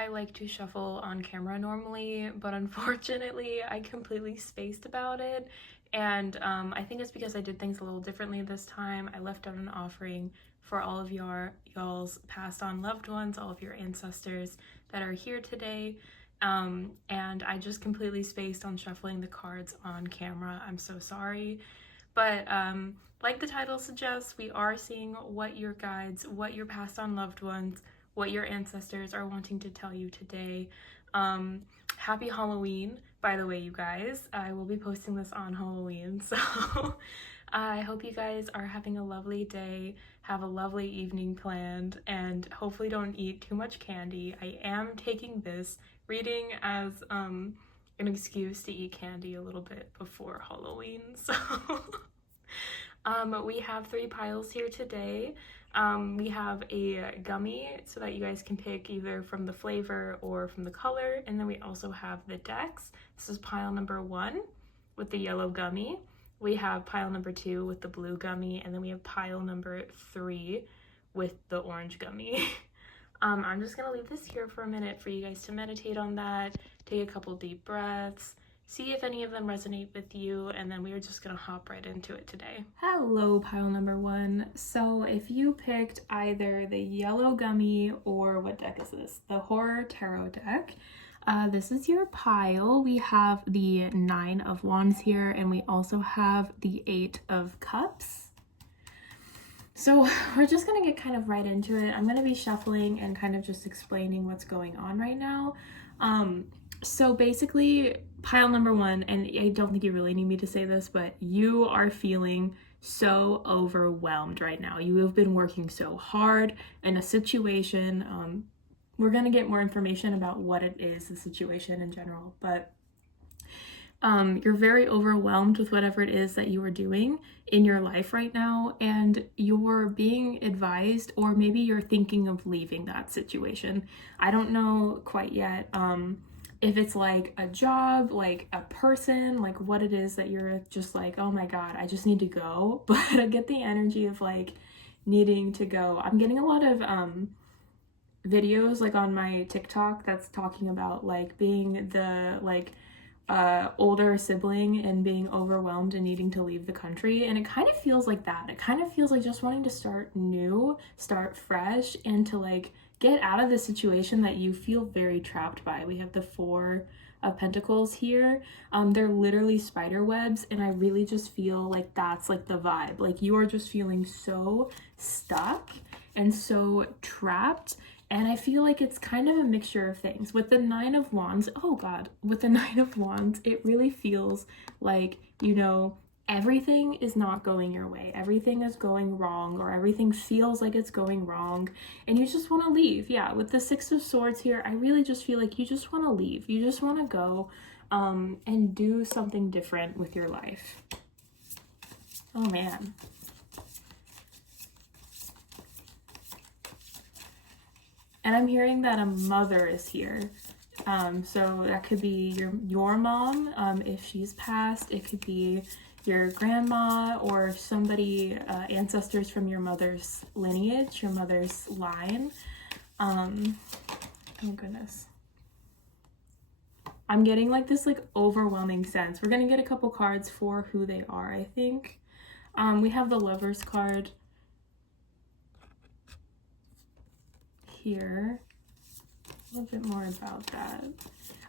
I like to shuffle on camera normally, but unfortunately I completely spaced about it. And I think it's because I did things a little differently this time. I left out an offering for all of y'all's passed on loved ones, all of your ancestors that are here today. And I just completely spaced on shuffling the cards on camera. I'm so sorry. But like the title suggests, we are seeing what your guides, what your passed on loved ones, what your ancestors are wanting to tell you today. Happy Halloween, by the way, you guys. I will be posting this on Halloween, so I hope you guys are having a lovely day, have a lovely evening planned, and hopefully don't eat too much candy. I am taking this reading as an excuse to eat candy a little bit before Halloween, so we have 3 piles here today. We have a gummy so that you guys can pick either from the flavor or from the color, and then we also have the decks. This is pile number 1 with the yellow gummy. We have pile number 2 with the blue gummy, and then we have pile number 3 with the orange gummy. I'm just gonna leave this here for a minute for you guys to meditate on that, take a couple deep breaths, see if any of them resonate with you, and then we are just gonna hop right into it today. Hello, pile number 1. So if you picked either the yellow gummy or what deck is this? The Horror Tarot deck. This is your pile. We have the 9 of Wands here, and we also have the 8 of Cups. So we're just gonna get kind of right into it. I'm gonna be shuffling and kind of just explaining what's going on right now. So basically, pile number 1, and I don't think you really need me to say this, but you are feeling so overwhelmed right now. You have been working so hard in a situation. We're gonna get more information about what it is, the situation in general, but you're very overwhelmed with whatever it is that you are doing in your life right now, and you're being advised, or maybe you're thinking of leaving that situation. I don't know quite yet if it's like a job, like a person, like what it is that you're just like, oh my god, I just need to go. But I get the energy of like needing to go. I'm getting a lot of videos like on my TikTok that's talking about like being the like older sibling and being overwhelmed and needing to leave the country, and it kind of feels like that. It kind of feels like just wanting to start new, start fresh, and to like get out of the situation that you feel very trapped by. We have the 4 of Pentacles here. They're literally spider webs, and I really just feel like that's like the vibe. Like you are just feeling so stuck and so trapped. And I feel like it's kind of a mixture of things. With the 9 of Wands, oh god, with the 9 of Wands, it really feels like, you know, everything is not going your way. Everything is going wrong, or everything feels like it's going wrong, and you just want to leave. Yeah, with the 6 of Swords here, I really just feel like you just want to leave. You just want to go and do something different with your life. Oh man. And I'm hearing that a mother is here. So that could be your mom, if she's passed. It could be your grandma, or somebody, ancestors from your mother's lineage, your mother's line. Oh goodness. I'm getting like this like overwhelming sense. We're gonna get a couple cards for who they are, I think. We have the Lover's card here. A little bit more about that.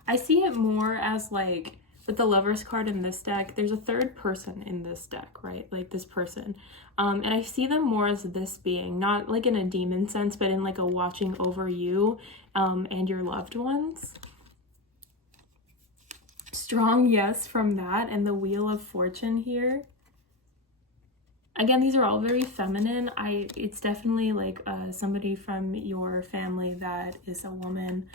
I see it more as like with the Lover's card in this deck, there's a 3rd person in this deck, right? Like this person. And I see them more as this being, not like in a demon sense, but in like a watching over you and your loved ones. Strong yes from that, and the Wheel of Fortune here. Again, these are all very feminine. It's definitely like somebody from your family that is a woman,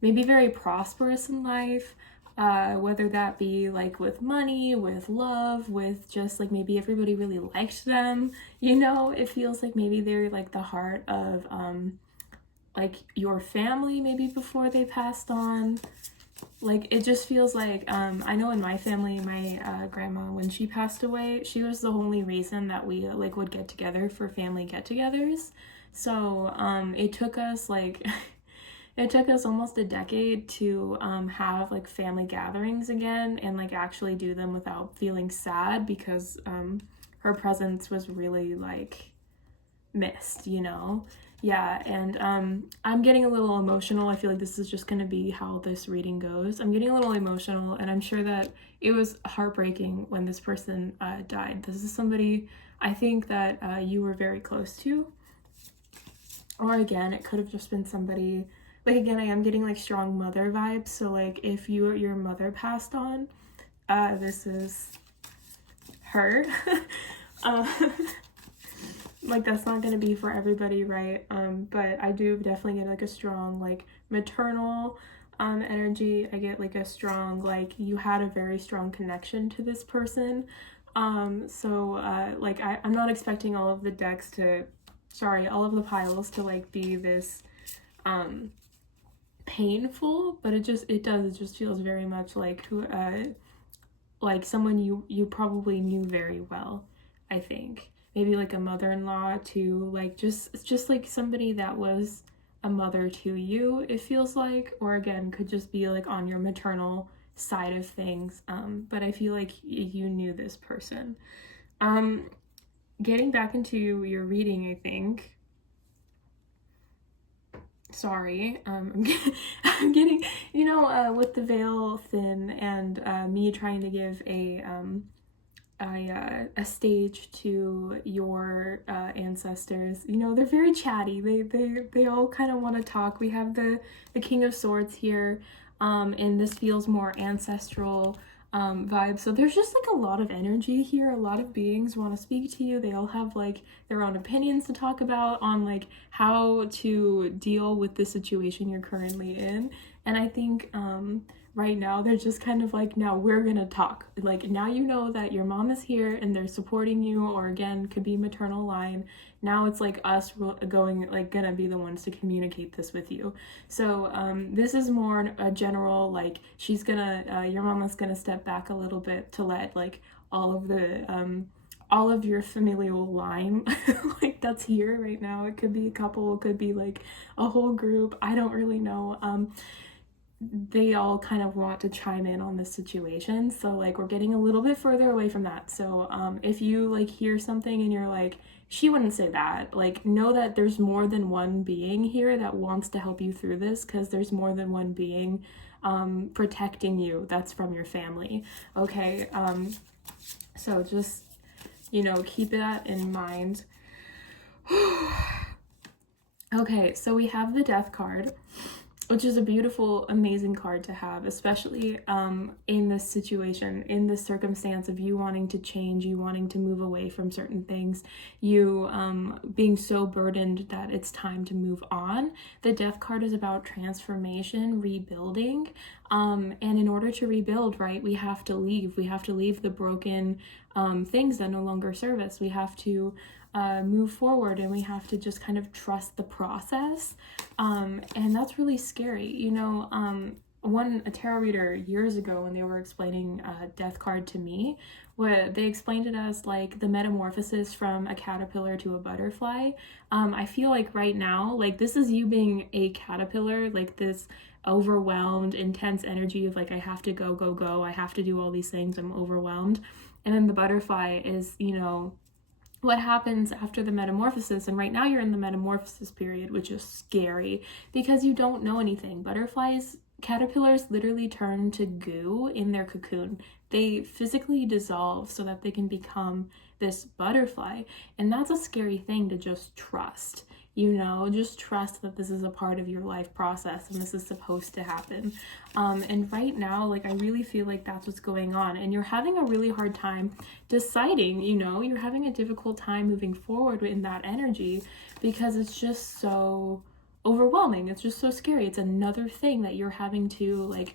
maybe very prosperous in life, whether that be like with money, with love, with just like maybe everybody really liked them. You know, it feels like maybe they're like the heart of like your family maybe before they passed on. Like it just feels like I know in my family, my grandma, when she passed away, she was the only reason that we like would get together for family get-togethers. So it took us like it took us almost a decade to have like family gatherings again and like actually do them without feeling sad, because her presence was really like missed, you know? Yeah, and I'm getting a little emotional. I feel like this is just going to be how this reading goes. I'm getting a little emotional, and I'm sure that it was heartbreaking when this person died. This is somebody I think that you were very close to. Or again, it could have just been somebody, like again, I am getting like strong mother vibes. So like if your mother passed on, this is her. uh, like that's not gonna be for everybody, right? But I do definitely get like a strong like maternal energy. I get like a strong like you had a very strong connection to this person. Like I'm not expecting all of the decks to, all of the piles to like be this painful, but it just feels very much like like someone you probably knew very well, I think. Maybe like a mother-in-law too, like just like somebody that was a mother to you, it feels like, or again could just be like on your maternal side of things. But I feel like you knew this person. Getting back into your reading, I think. Sorry, I'm getting, with the veil thin and me trying to give a stage to your ancestors. They're very chatty. They all kind of want to talk. We have the King of Swords here, and this feels more ancestral vibe. So there's just like a lot of energy here. A lot of beings want to speak to you. They all have like their own opinions to talk about on like how to deal with the situation you're currently in. And I think right now they're just kind of like, now we're gonna talk. Like now you know that your mom is here and they're supporting you, or again could be maternal line. Now it's like us gonna be the ones to communicate this with you. So this is more a general, like she's gonna your mama's gonna step back a little bit to let like all of your familial line like that's here right now. It could be a couple, it could be like a whole group, I don't really know. They all kind of want to chime in on this situation. So like we're getting a little bit further away from that. So if you like hear something and you're like, she wouldn't say that, like know that there's more than one being here that wants to help you through this, because there's more than one being protecting you that's from your family. Okay, so just keep that in mind. Okay, so we have the Death card, which is a beautiful, amazing card to have, especially in this situation, in this circumstance of you wanting to change, you wanting to move away from certain things, you being so burdened that it's time to move on. The Death card is about transformation, rebuilding, and in order to rebuild, right, we have to leave. We have to leave the broken things that no longer serve us. We have to move forward, and we have to just kind of trust the process, and that's really scary. A tarot reader years ago, when they were explaining Death card to me, what they explained it as like the metamorphosis from a caterpillar to a butterfly. I feel like right now, like this is you being a caterpillar, like this overwhelmed, intense energy of like, I have to go, I have to do all these things, I'm overwhelmed. And then the butterfly is, what happens after the metamorphosis. And right now you're in the metamorphosis period, which is scary because you don't know anything. Caterpillars literally turn to goo in their cocoon. They physically dissolve so that they can become this butterfly. And that's a scary thing to just trust. Just trust that this is a part of your life process and this is supposed to happen. And right now, like, I really feel like that's what's going on. And you're having a really hard time deciding, you're having a difficult time moving forward in that energy because it's just so overwhelming. It's just so scary. It's another thing that you're having to, like,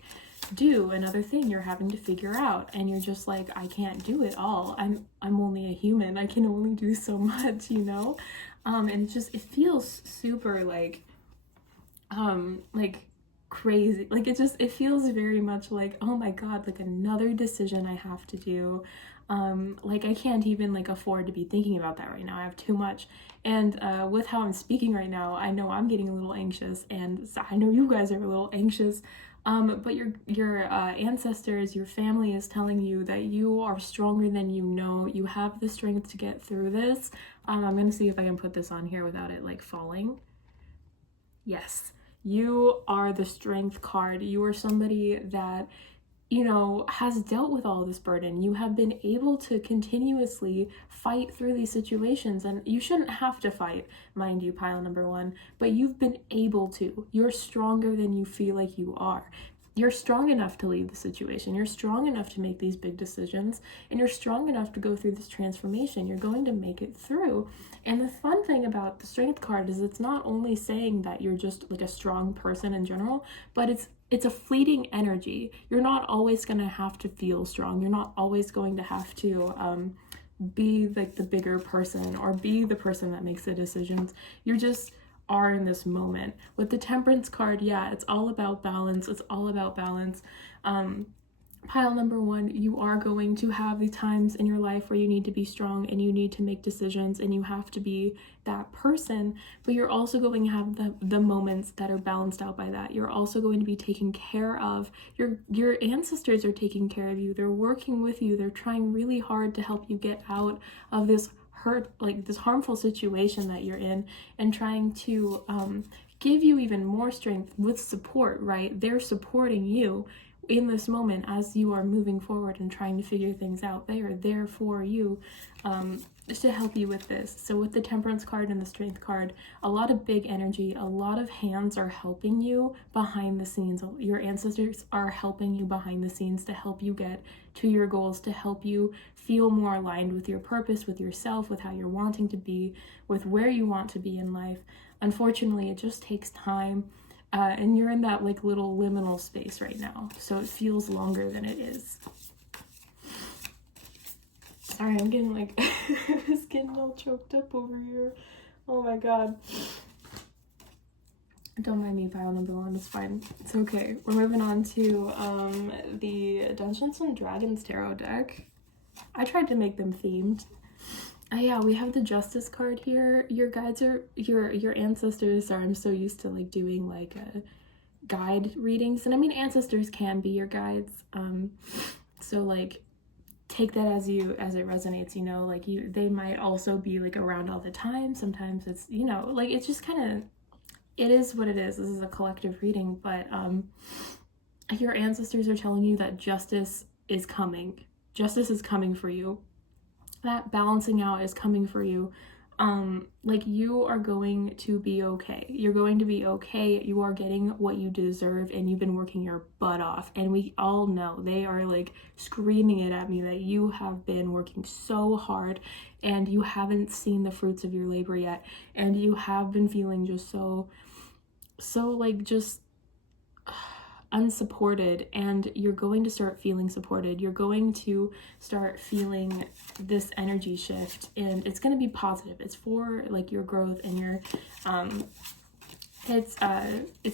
do, another thing you're having to figure out, and you're just like, I can't do it all. I'm only a human. I can only do so much, and it feels super like crazy. Like it feels very much like, oh my God, like another decision I have to do. Like I can't even like afford to be thinking about that right now. I have too much. And with how I'm speaking right now, I know I'm getting a little anxious, and I know you guys are a little anxious. But your ancestors, your family is telling you that you are stronger than you know. You have the strength to get through this. I'm gonna see if I can put this on here without it like falling. Yes, you are the strength card. You are somebody that, you know, has dealt with all this burden. You have been able to continuously fight through these situations, and you shouldn't have to fight, mind you, pile number one, but you've been able to. You're stronger than you feel like you are. You're strong enough to leave the situation. You're strong enough to make these big decisions, and you're strong enough to go through this transformation. You're going to make it through. And the fun thing about the strength card is it's not only saying that you're just like a strong person in general, but it's a fleeting energy. You're not always going to have to feel strong. You're not always going to have to be like the bigger person or be the person that makes the decisions. You just are in this moment. With the Temperance card, yeah, it's all about balance. It's all about balance. Pile number one, you are going to have the times in your life where you need to be strong and you need to make decisions and you have to be that person, but you're also going to have the moments that are balanced out by that. You're also going to be taken care of. Your ancestors are taking care of you. They're working with you. They're trying really hard to help you get out of this hurt, like this harmful situation that you're in, and trying to give you even more strength with support, right? They're supporting you in this moment as you are moving forward and trying to figure things out. They are there for you to help you with this. So with the Temperance card and the Strength card, a lot of big energy, a lot of hands are helping you behind the scenes. Your ancestors are helping you behind the scenes to help you get to your goals, to help you feel more aligned with your purpose, with yourself, with how you're wanting to be, with where you want to be in life. Unfortunately, it just takes time. And you're in that like little liminal space right now, so it feels longer than it is. Sorry, I'm getting like it's getting all choked up over here. Oh my God. Don't mind me, pile number one, it's fine. It's okay. We're moving on to the Dungeons and Dragons tarot deck. I tried to make them themed. Yeah, we have the Justice card here. Your guides are your ancestors are. I'm so used to like doing like guide readings, and I mean ancestors can be your guides. So like take that as it resonates, you know, like they might also be like around all the time. Sometimes it's, you know, like it's just kind of, it is what it is. This is a collective reading, but your ancestors are telling you that justice is coming. Justice is coming for you. That balancing out is coming for you. Like you are going to be okay. You're going to be okay. You are getting what you deserve, and you've been working your butt off. And we all know, they are like screaming it at me, that you have been working so hard and you haven't seen the fruits of your labor yet. And you have been feeling just so like just unsupported, and you're going to start feeling supported. You're going to start feeling this energy shift, and it's going to be positive. It's for like your growth and your it's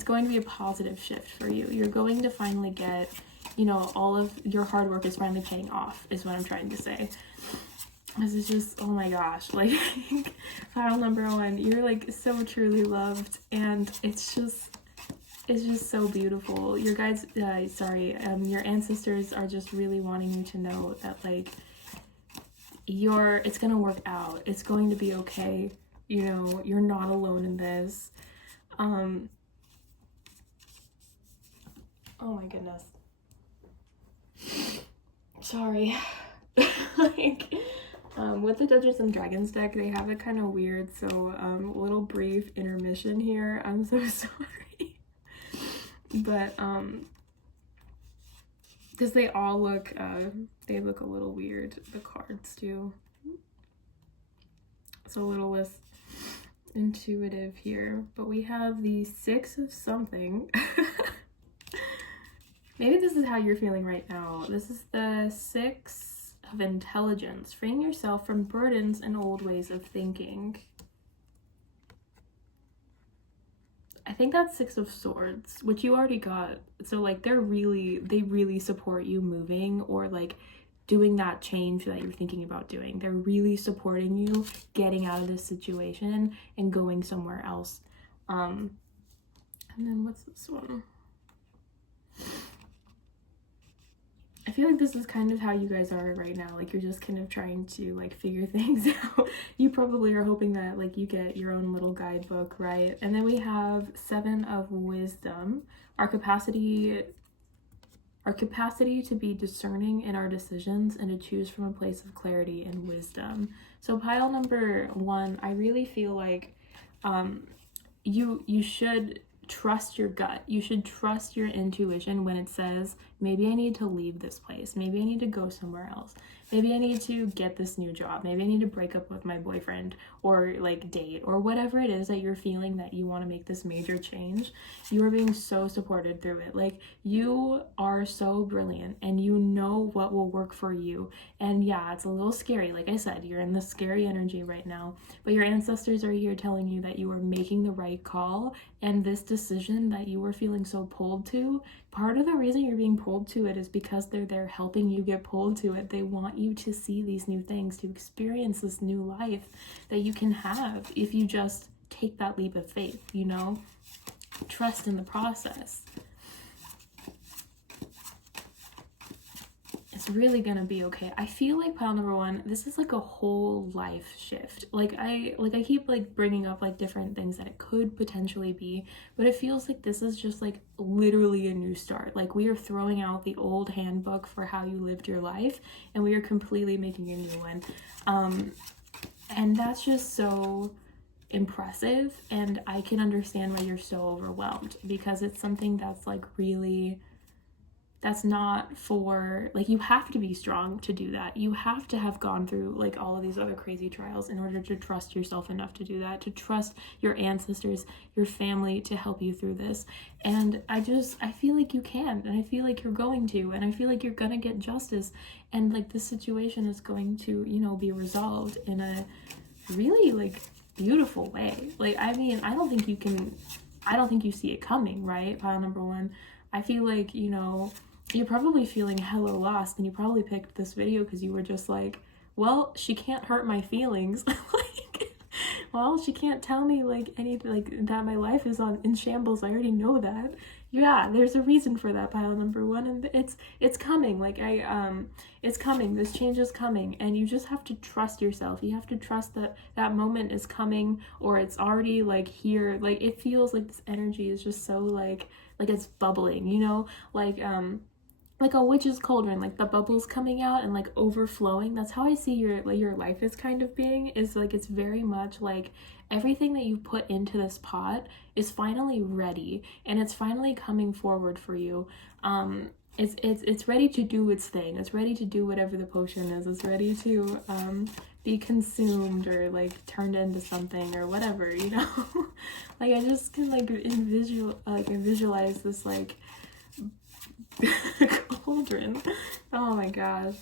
going to be a positive shift for you. You're going to finally get, you know, all of your hard work is finally paying off, is what I'm trying to say. This is just, oh my gosh, like file number one, you're like so truly loved, and it's just so beautiful. Your guides, your ancestors are just really wanting you to know that like it's gonna work out. It's going to be okay. You know, you're not alone in this. Oh my goodness. Sorry. Like, with the Dungeons and Dragons deck, they have it kind of weird, so little brief intermission here. I'm so sorry. But because they all look they look a little weird, the cards do. It's a little less intuitive here, but we have the Six of something. Maybe this is how you're feeling right now. This is the Six of Intelligence, freeing yourself from burdens and old ways of thinking. I think that's Six of Swords, which you already got. So like they really support you moving or like doing that change that you're thinking about doing. They're really supporting you getting out of this situation and going somewhere else. And then what's this one? I feel like this is kind of how you guys are right now. Like you're just kind of trying to like figure things out. You probably are hoping that like you get your own little guidebook, right? And then we have Seven of Wisdom. Our capacity to be discerning in our decisions and to choose from a place of clarity and wisdom. So pile number 1, I really feel like you should trust your gut. You should trust your intuition when it says, maybe I need to leave this place. Maybe I need to go somewhere else. Maybe I need to get this new job. Maybe I need to break up with my boyfriend or like date or whatever it is that you're feeling that you want to make this major change. You are being so supported through it. Like you are so brilliant and you know what will work for you. And yeah, it's a little scary. Like I said, you're in the scary energy right now, but your ancestors are here telling you that you are making the right call. And this decision that you were feeling so pulled to, part of the reason you're being pulled to it is because they're there helping you get pulled to it. They want you to see these new things, to experience this new life that you can have if you just take that leap of faith, you know? Trust in the process. It's really gonna be okay. I feel like pile number 1, this is like a whole life shift. Like I keep like bringing up like different things that it could potentially be, but it feels like this is just like literally a new start. Like we are throwing out the old handbook for how you lived your life and we are completely making a new one. And that's just so impressive, and I can understand why you're so overwhelmed, because it's something that's like really, that's not for, like, you have to be strong to do that. You have to have gone through like all of these other crazy trials in order to trust yourself enough to do that, to trust your ancestors, your family to help you through this. And I feel like you can, and I feel like you're going to, and I feel like you're gonna get justice, and like this situation is going to, you know, be resolved in a really like beautiful way. Like, I mean, I don't think you see it coming, right? Pile number 1. I feel like, you know, you're probably feeling hella lost, and you probably picked this video because you were just like, well, she can't hurt my feelings. Like, well, she can't tell me like anything, like that my life is in shambles. I already know that. Yeah, there's a reason for that, pile number 1, and it's coming. Like it's coming. This change is coming, and you just have to trust yourself. You have to trust that that moment is coming, or it's already like here. Like it feels like this energy is just so like it's bubbling, you know, like a witch's cauldron, like the bubbles coming out and like overflowing. That's how I see your life is kind of being, is like it's very much like everything that you put into this pot is finally ready, and it's finally coming forward for you. It's ready to do its thing. It's ready to do whatever the potion is. It's ready to be consumed or like turned into something or whatever, you know. Like I just can like visualize this like cauldron. Oh my gosh.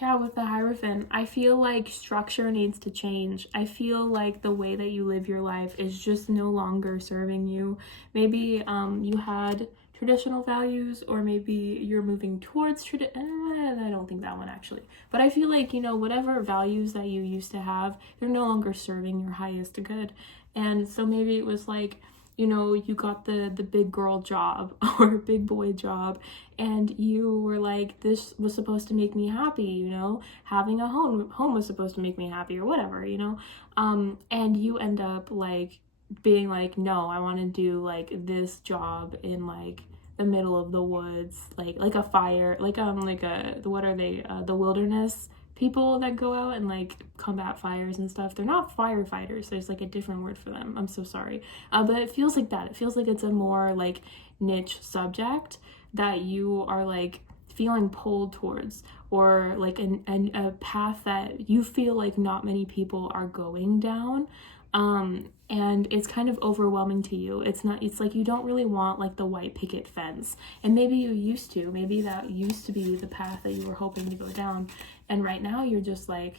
Yeah, with the Hierophant, I feel like structure needs to change. I feel like the way that you live your life is just no longer serving you. Maybe you had traditional values, or maybe you're moving towards I don't think that one actually. But I feel like, you know, whatever values that you used to have, they're no longer serving your highest good. And so maybe it was like, you know, you got the big girl job or big boy job, and you were like, this was supposed to make me happy, you know, having a home was supposed to make me happy or whatever, you know, and you end up like being like, no, I want to do like this job in like the middle of the woods, like a fire, what are they, the wilderness people that go out and like combat fires and stuff. They're not firefighters, there's like a different word for them, I'm so sorry, but it feels like that. It feels like it's a more like niche subject that you are like feeling pulled towards, or like a path that you feel like not many people are going down, and it's kind of overwhelming to you. It's like you don't really want like the white picket fence, and maybe you used to, maybe that used to be the path that you were hoping to go down, and right now you're just like,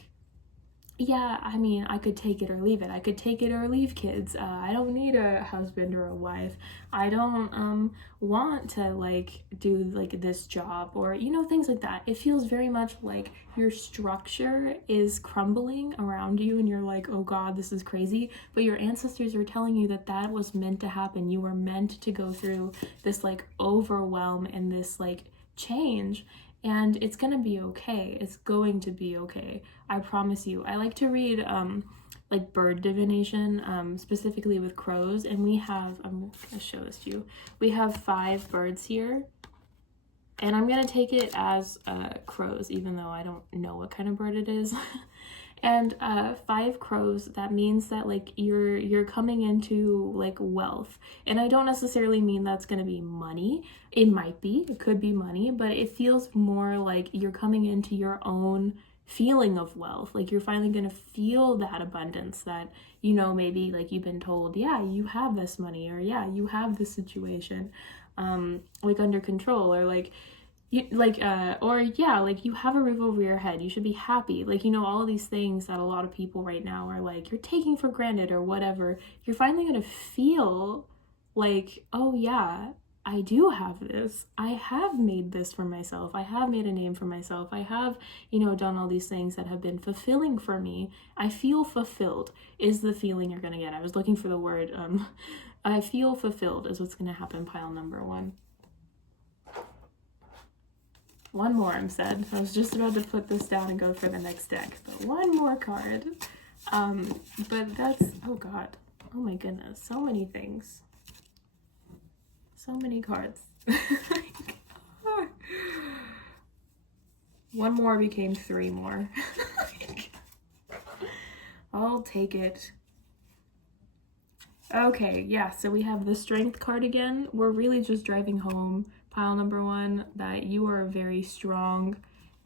yeah, I mean, I could take it or leave it. I could take it or leave kids. I don't need a husband or a wife. I don't want to like do like this job, or you know, things like that. It feels very much like your structure is crumbling around you and you're like, "Oh God, this is crazy." But your ancestors are telling you that that was meant to happen. You were meant to go through this like overwhelm and this like change, and it's going to be okay. It's going to be okay. I promise you. I like to read like bird divination, specifically with crows, and we have, I'm gonna show this to you. We have 5 birds here, and I'm gonna take it as crows, even though I don't know what kind of bird it is. And 5 crows, that means that like you're coming into like wealth. And I don't necessarily mean that's gonna be money. It might be, it could be money, but it feels more like you're coming into your own feeling of wealth. Like you're finally gonna feel that abundance that, you know, maybe like you've been told, yeah, you have this money, or yeah, you have this situation like under control, or like you like or yeah, like you have a roof over your head, you should be happy, like, you know, all of these things that a lot of people right now are like you're taking for granted or whatever. You're finally gonna feel like, oh yeah, I do have this. I have made this for myself. I have made a name for myself. I have, you know, done all these things that have been fulfilling for me. I feel fulfilled is the feeling you're gonna get. I was looking for the word. I feel fulfilled is what's gonna happen, pile number 1. One more, I'm said. I was just about to put this down and go for the next deck, but one more card. But that's, oh God. Oh my goodness. So many things. So many cards. One more became 3 more. I'll take it. Okay, yeah, so we have the Strength card again. We're really just driving home, pile number 1, that you are a very strong,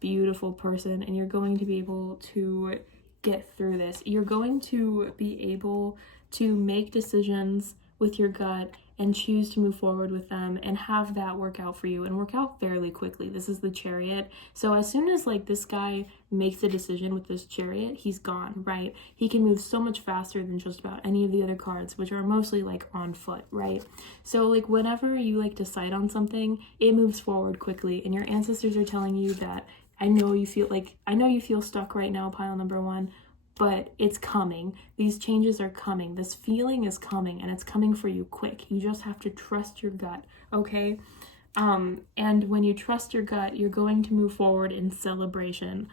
beautiful person, and you're going to be able to get through this. You're going to be able to make decisions with your gut and choose to move forward with them and have that work out for you and work out fairly quickly. This is the Chariot. So as soon as like this guy makes a decision with this Chariot, he's gone, right? He can move so much faster than just about any of the other cards, which are mostly like on foot, right? So like whenever you like decide on something, it moves forward quickly, and your ancestors are telling you that I know you feel stuck right now, pile number 1, but it's coming. These changes are coming. This feeling is coming, and it's coming for you quick. You just have to trust your gut, okay? And when you trust your gut, you're going to move forward in celebration.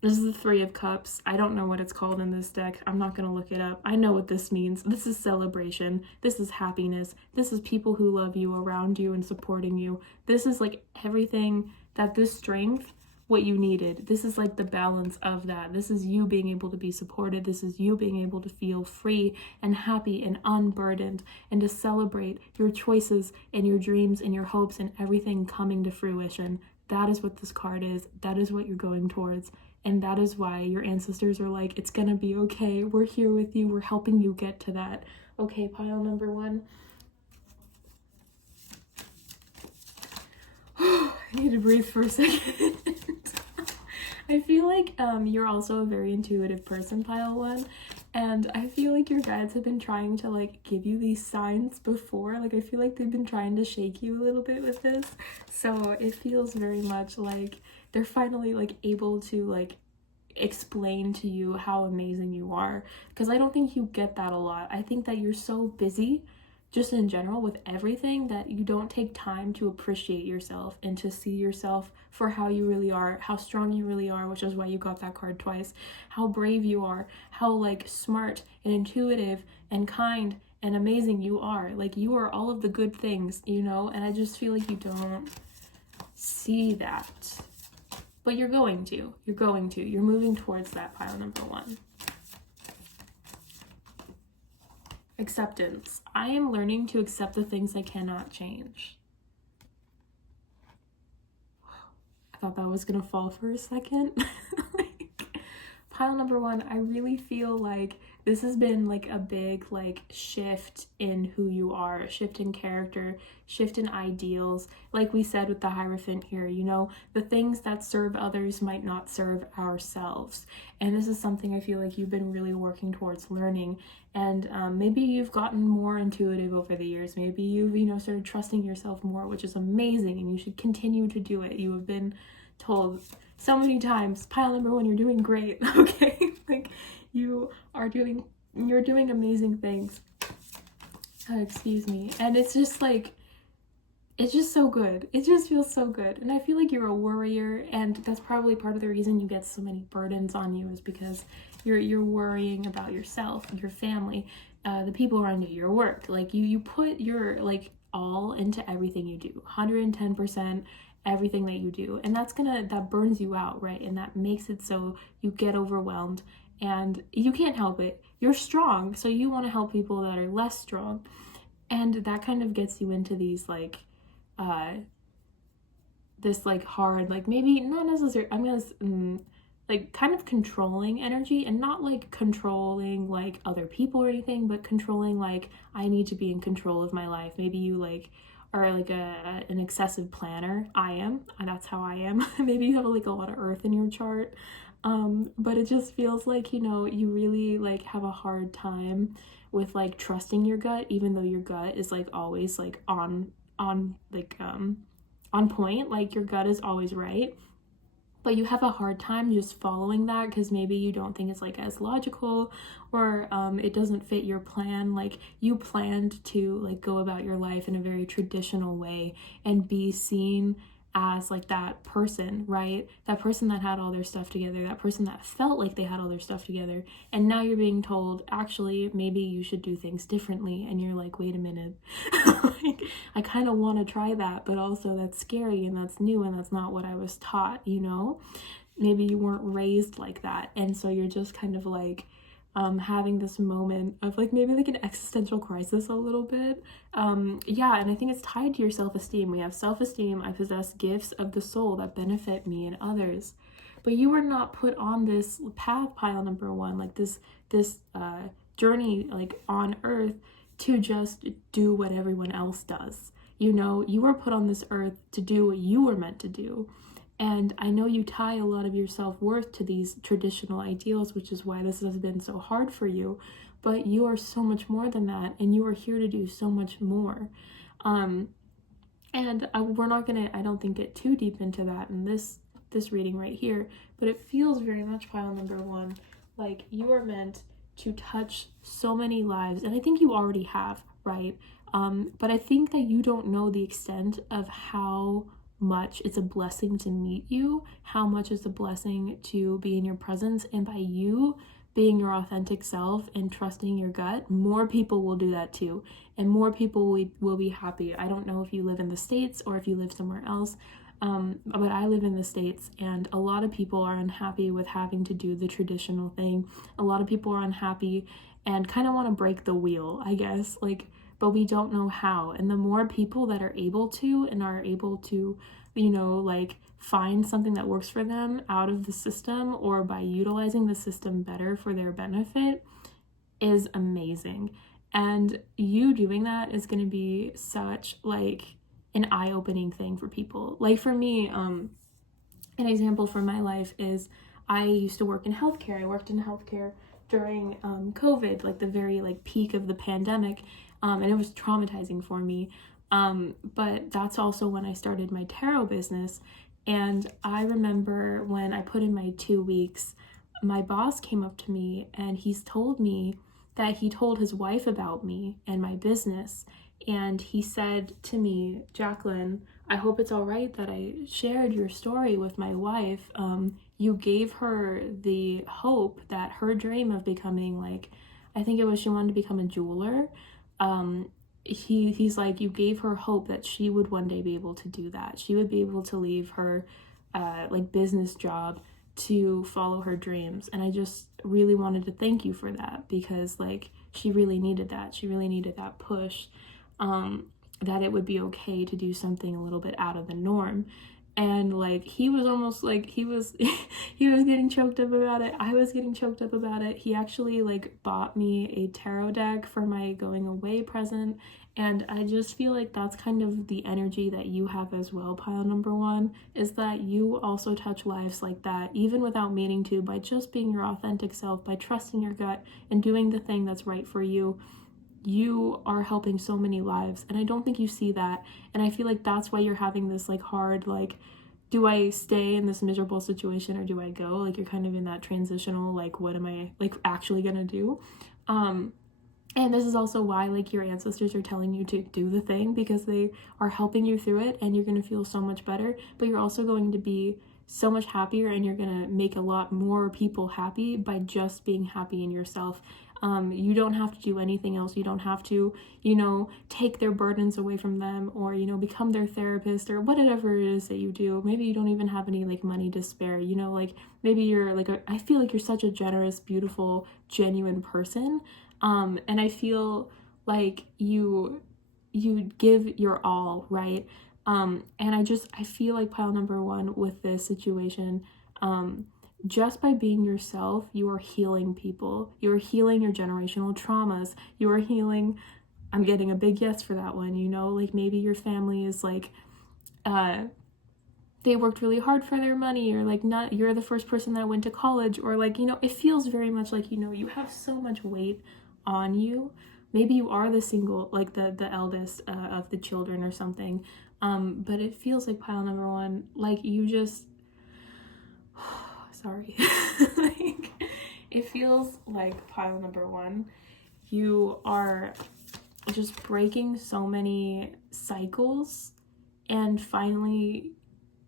This is the 3 of Cups. I don't know what it's called in this deck. I'm not going to look it up. I know what this means. This is celebration. This is happiness. This is people who love you around you and supporting you. This is like everything that this strength, what you needed. This is like the balance of that. This is you being able to be supported. This is you being able to feel free and happy and unburdened, and to celebrate your choices and your dreams and your hopes and everything coming to fruition. That is what this card is. That is what you're going towards. And that is why your ancestors are like, it's gonna be okay. We're here with you. We're helping you get to that. Okay, pile number 1. I need to breathe for a second. I feel like you're also a very intuitive person, pile 1, and I feel like your guides have been trying to like give you these signs before. Like I feel like they've been trying to shake you a little bit with this, so it feels very much like they're finally like able to like explain to you how amazing you are, because I don't think you get that a lot. I think that you're so busy just in general with everything that you don't take time to appreciate yourself and to see yourself for how you really are, how strong you really are, which is why you got that card twice, how brave you are, how like smart and intuitive and kind and amazing you are. Like you are all of the good things, you know, and I just feel like you don't see that. But you're going to. You're moving towards that, pile number 1. Acceptance. I am learning to accept the things I cannot change. I thought that was gonna fall for a second. pile number one, I really feel like this has been like a big like shift in who you are, shift in character, shift in ideals. Like we said with the Hierophant here, you know, the things that serve others might not serve ourselves. And this is something I feel like you've been really working towards learning. And maybe you've gotten more intuitive over the years. Maybe you've, you know, started trusting yourself more, which is amazing, and you should continue to do it. You have been told so many times, pile number one, you're doing great. Okay, like you're doing amazing things. Excuse me. And it's just like, it's just so good. It just feels so good. And I feel like you're a worrier, and that's probably part of the reason you get so many burdens on you, is because you're worrying about yourself, your family, the people around you, your work. Like you put your like all into everything you do, 110%. Everything that you do, and that burns you out, right? And that makes it so you get overwhelmed, and you can't help it. You're strong, so you want to help people that are less strong, and that kind of gets you into these like this like hard, like maybe not necessarily, I'm gonna like kind of controlling energy, and not like controlling like other people or anything, but controlling like, I need to be in control of my life. Maybe you like are like an excessive planner. I am, and that's how I am. Maybe you have like a lot of earth in your chart, but it just feels like, you know, you really like have a hard time with like trusting your gut, even though your gut is like always like on point. Like your gut is always right, but you have a hard time just following that because maybe you don't think it's like as logical, or it doesn't fit your plan. Like you planned to like go about your life in a very traditional way and be seen as like that person, right? That person that had all their stuff together, that person that felt like they had all their stuff together. And now you're being told, actually, maybe you should do things differently. And you're like, wait a minute, like, I kind of want to try that, but also that's scary and that's new and that's not what I was taught, you know? Maybe you weren't raised like that. And so you're just kind of like, having this moment of like maybe like an existential crisis a little bit. Yeah, and I think it's tied to your self-esteem. We have self-esteem. I possess gifts of the soul that benefit me and others. But you were not put on this path, pile number one, like this journey like on earth to just do what everyone else does. You know, you were put on this earth to do what you were meant to do. And I know you tie a lot of your self-worth to these traditional ideals, which is why this has been so hard for you. But you are so much more than that, and you are here to do so much more. We're not gonna, I don't think, get too deep into that in this reading right here, but it feels very much, pile number one, like you are meant to touch so many lives, and I think you already have, right? But I think that you don't know the extent of how much it's a blessing to meet you, how much it's a blessing to be in your presence, and by you being your authentic self and trusting your gut, more people will do that too, and more people will be happy. I don't know if you live in the States or if you live somewhere else, but I live in the States, and a lot of people are unhappy with having to do the traditional thing. A lot of people are unhappy and kind of want to break the wheel, I guess, like, but we don't know how. And the more people that are able to and are able to, you know, like find something that works for them out of the system, or by utilizing the system better for their benefit, is amazing. And you doing that is going to be such like an eye-opening thing for people. Like for me, an example from my life is I used to work in healthcare. I worked in healthcare during COVID, like the very like peak of the pandemic, and it was traumatizing for me. But that's also when I started my tarot business. And I remember when I put in my 2 weeks, my boss came up to me and he's told me that he told his wife about me and my business. And he said to me, Jacqueline, I hope it's all right that I shared your story with my wife. You gave her the hope that her dream of becoming, like, I think it was, she wanted to become a jeweler. He's like, you gave her hope that she would one day be able to do that. She would be able to leave her like business job to follow her dreams. And I just really wanted to thank you for that, because like she really needed that. She really needed that push, that it would be okay to do something a little bit out of the norm. and like he was almost like he was he was getting choked up about it. I was getting choked up about it. He actually like bought me a tarot deck for my going away present, and I just feel like that's kind of the energy that you have as well, pile number one, is that you also touch lives like that, even without meaning to, by just being your authentic self, by trusting your gut and doing the thing that's right for you. You are helping so many lives, and I don't think you see that, and I feel like that's why you're having this like hard, like, do I stay in this miserable situation or do I go? Like, you're kind of in that transitional, like, what am I like actually gonna do? And this is also why like your ancestors are telling you to do the thing, because they are helping you through it, and you're gonna feel so much better, but you're also going to be so much happier, and you're gonna make a lot more people happy by just being happy in yourself. You don't have to do anything else. You don't have to, you know, take their burdens away from them, or, you know, become their therapist, or whatever it is that you do. Maybe you don't even have any like money to spare, you know, like maybe you're like I feel like you're such a generous, beautiful, genuine person. And I feel like you give your all, right? And I feel like pile number one with this situation, just by being yourself, you are healing people. You are healing your generational traumas. You are healing, I'm getting a big yes for that one, you know, like maybe your family is like, they worked really hard for their money, or like not, you're the first person that went to college, or like, you know, it feels very much like, you know, you have so much weight on you. Maybe you are the single, like the eldest of the children or something. But it feels like pile number one, like you just, sorry. Like, it feels like pile number one, you are just breaking so many cycles and finally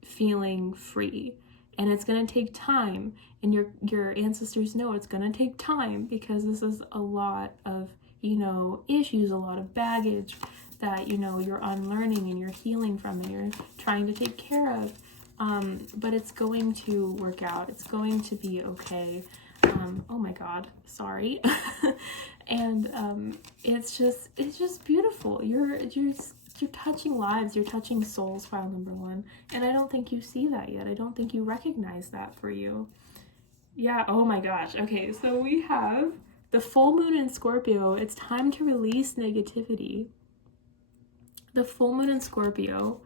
feeling free. And it's going to take time, and your ancestors know it's going to take time, because this is a lot of, you know, issues, a lot of baggage that, you know, you're unlearning and you're healing from and you're trying to take care of. But it's going to work out. It's going to be okay. Oh my God, sorry. And it's just beautiful. You're touching lives, you're touching souls, pile number one. And I don't think you see that yet. I don't think you recognize that for you. Yeah, oh my gosh. Okay, so we have the full moon in Scorpio. It's time to release negativity. The full moon in Scorpio,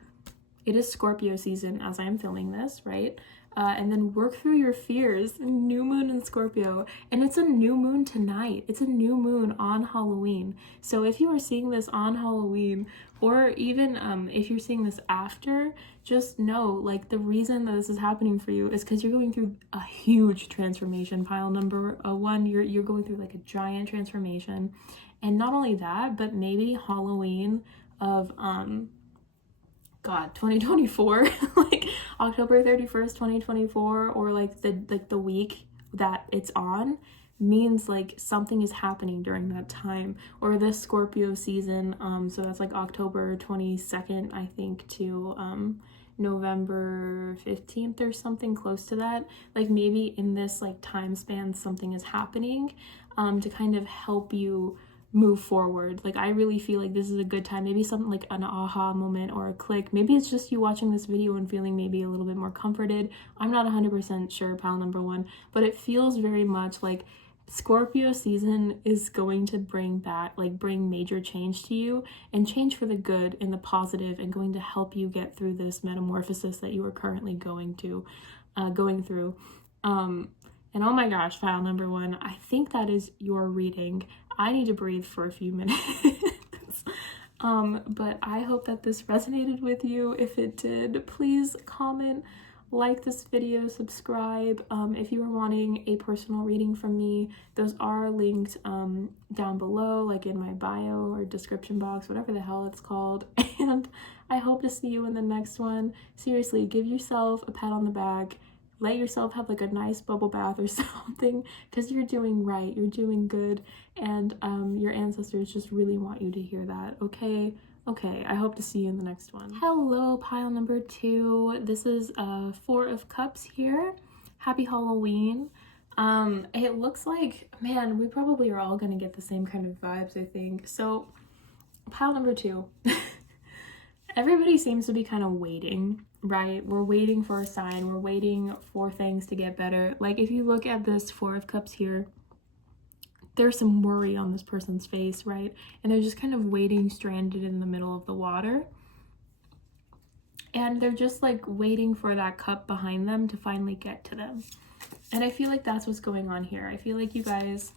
it is Scorpio season as I'm filming this, right? And then work through your fears. New moon in Scorpio, and it's a new moon tonight. It's a new moon on Halloween. So if you are seeing this on Halloween, or even if you're seeing this after, just know, like, the reason that this is happening for you is because you're going through a huge transformation. Pile number one, you're going through like a giant transformation, and not only that, but maybe Halloween of 2024, like October 31st, 2024, or like the week that it's on, means like something is happening during that time, or this Scorpio season. So that's like October 22nd, I think, to November 15th or something close to that. Like maybe in this like time span, something is happening to kind of help you move forward. Like, I really feel like this is a good time. Maybe something like an aha moment or a click. Maybe it's just you watching this video and feeling maybe a little bit more comforted. I'm not 100% sure, pile number one, but it feels very much like Scorpio season is going to bring major change to you, and change for the good and the positive, and going to help you get through this metamorphosis that you are currently going through. And oh my gosh, pile number one, I think that is your reading. I need to breathe for a few minutes. But I hope that this resonated with you. If it did, please comment, like this video, subscribe. If you are wanting a personal reading from me, those are linked down below, like in my bio or description box, whatever the hell it's called. And I hope to see you in the next one. Seriously, give yourself a pat on the back. Let yourself have like a nice bubble bath or something, because you're doing right, you're doing good, and your ancestors just really want you to hear that, okay? Okay, I hope to see you in the next one. Hello, pile number two. This is Four of Cups here. Happy Halloween. It looks like, man, we probably are all gonna get the same kind of vibes, I think. So, pile number two. everybody seems to be kind of waiting, right? We're waiting for a sign. We're waiting for things to get better. Like if you look at this Four of Cups here, there's some worry on this person's face, right? And they're just kind of waiting stranded in the middle of the water. And they're just like waiting for that cup behind them to finally get to them. And I feel like that's what's going on here. I feel like you guys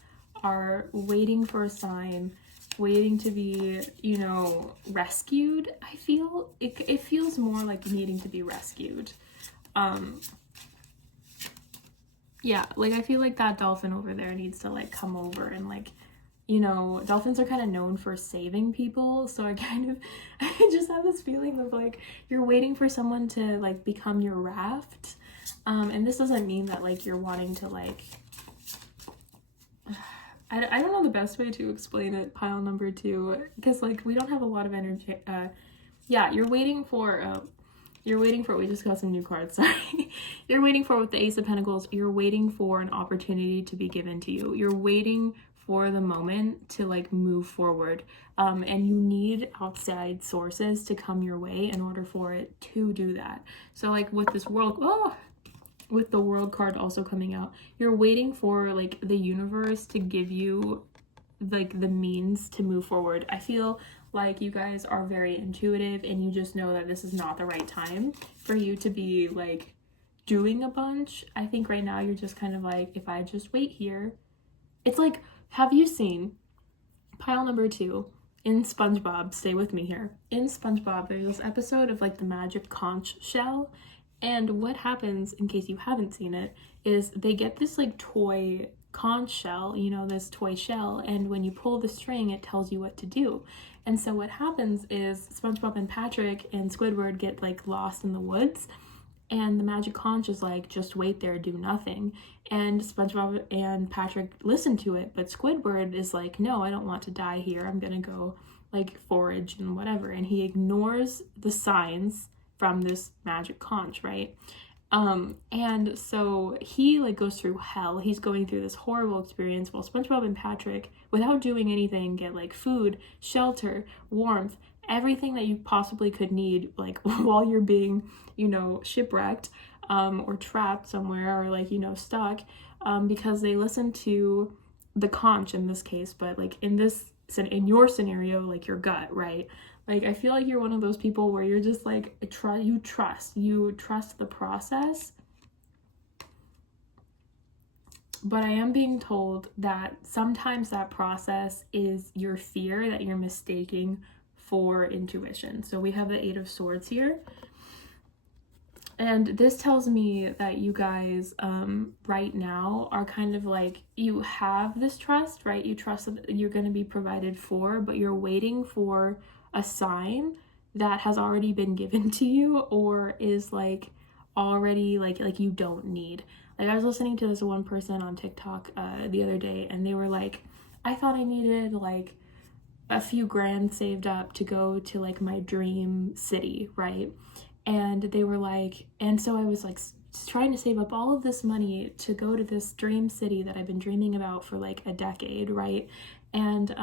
are waiting for a sign, waiting to be, you know, rescued. I feel it feels more like needing to be rescued. Yeah, like I feel like that dolphin over there needs to like come over and like, you know, dolphins are kind of known for saving people, so I just have this feeling of like you're waiting for someone to like become your raft. And this doesn't mean that like you're wanting to like, I don't know the best way to explain it, pile number 2, because like we don't have a lot of energy. Yeah, you're waiting for, we just got some new cards, sorry. You're waiting for, with the Ace of Pentacles, you're waiting for an opportunity to be given to you. You're waiting for the moment to like move forward. And you need outside sources to come your way in order for it to do that. So like with this with the World card also coming out, you're waiting for like the universe to give you like the means to move forward. I feel like you guys are very intuitive and you just know that this is not the right time for you to be like doing a bunch. I think right now you're just kind of like, if I just wait here. It's like, have you seen pile number 2 in SpongeBob? Stay with me here. In SpongeBob, there's this episode of like the magic conch shell. And what happens, in case you haven't seen it, is they get this like toy conch shell, you know, this toy shell, and when you pull the string, it tells you what to do. And so what happens is SpongeBob and Patrick and Squidward get like lost in the woods, and the magic conch is like, just wait there, do nothing. And SpongeBob and Patrick listen to it, but Squidward is like, no, I don't want to die here. I'm gonna go like forage and whatever. And he ignores the signs from this magic conch, right? And so he like goes through hell. He's going through this horrible experience while SpongeBob and Patrick, without doing anything, get like food, shelter, warmth, everything that you possibly could need, like while you're being, you know, shipwrecked, or trapped somewhere, or like, you know, stuck, because they listen to the conch in this case, but like in your scenario, like your gut, right? Like, I feel like you're one of those people where you're just like, you trust the process. But I am being told that sometimes that process is your fear that you're mistaking for intuition. So we have the 8 of Swords here. And this tells me that you guys right now are kind of like, you have this trust, right? You trust that you're going to be provided for, but you're waiting for a sign that has already been given to you, or is like already like you don't need. Like I was listening to this one person on TikTok the other day, and they were like, I thought I needed like a few grand saved up to go to like my dream city, right? And they were like, and so I was like trying to save up all of this money to go to this dream city that I've been dreaming about for like a decade, right? And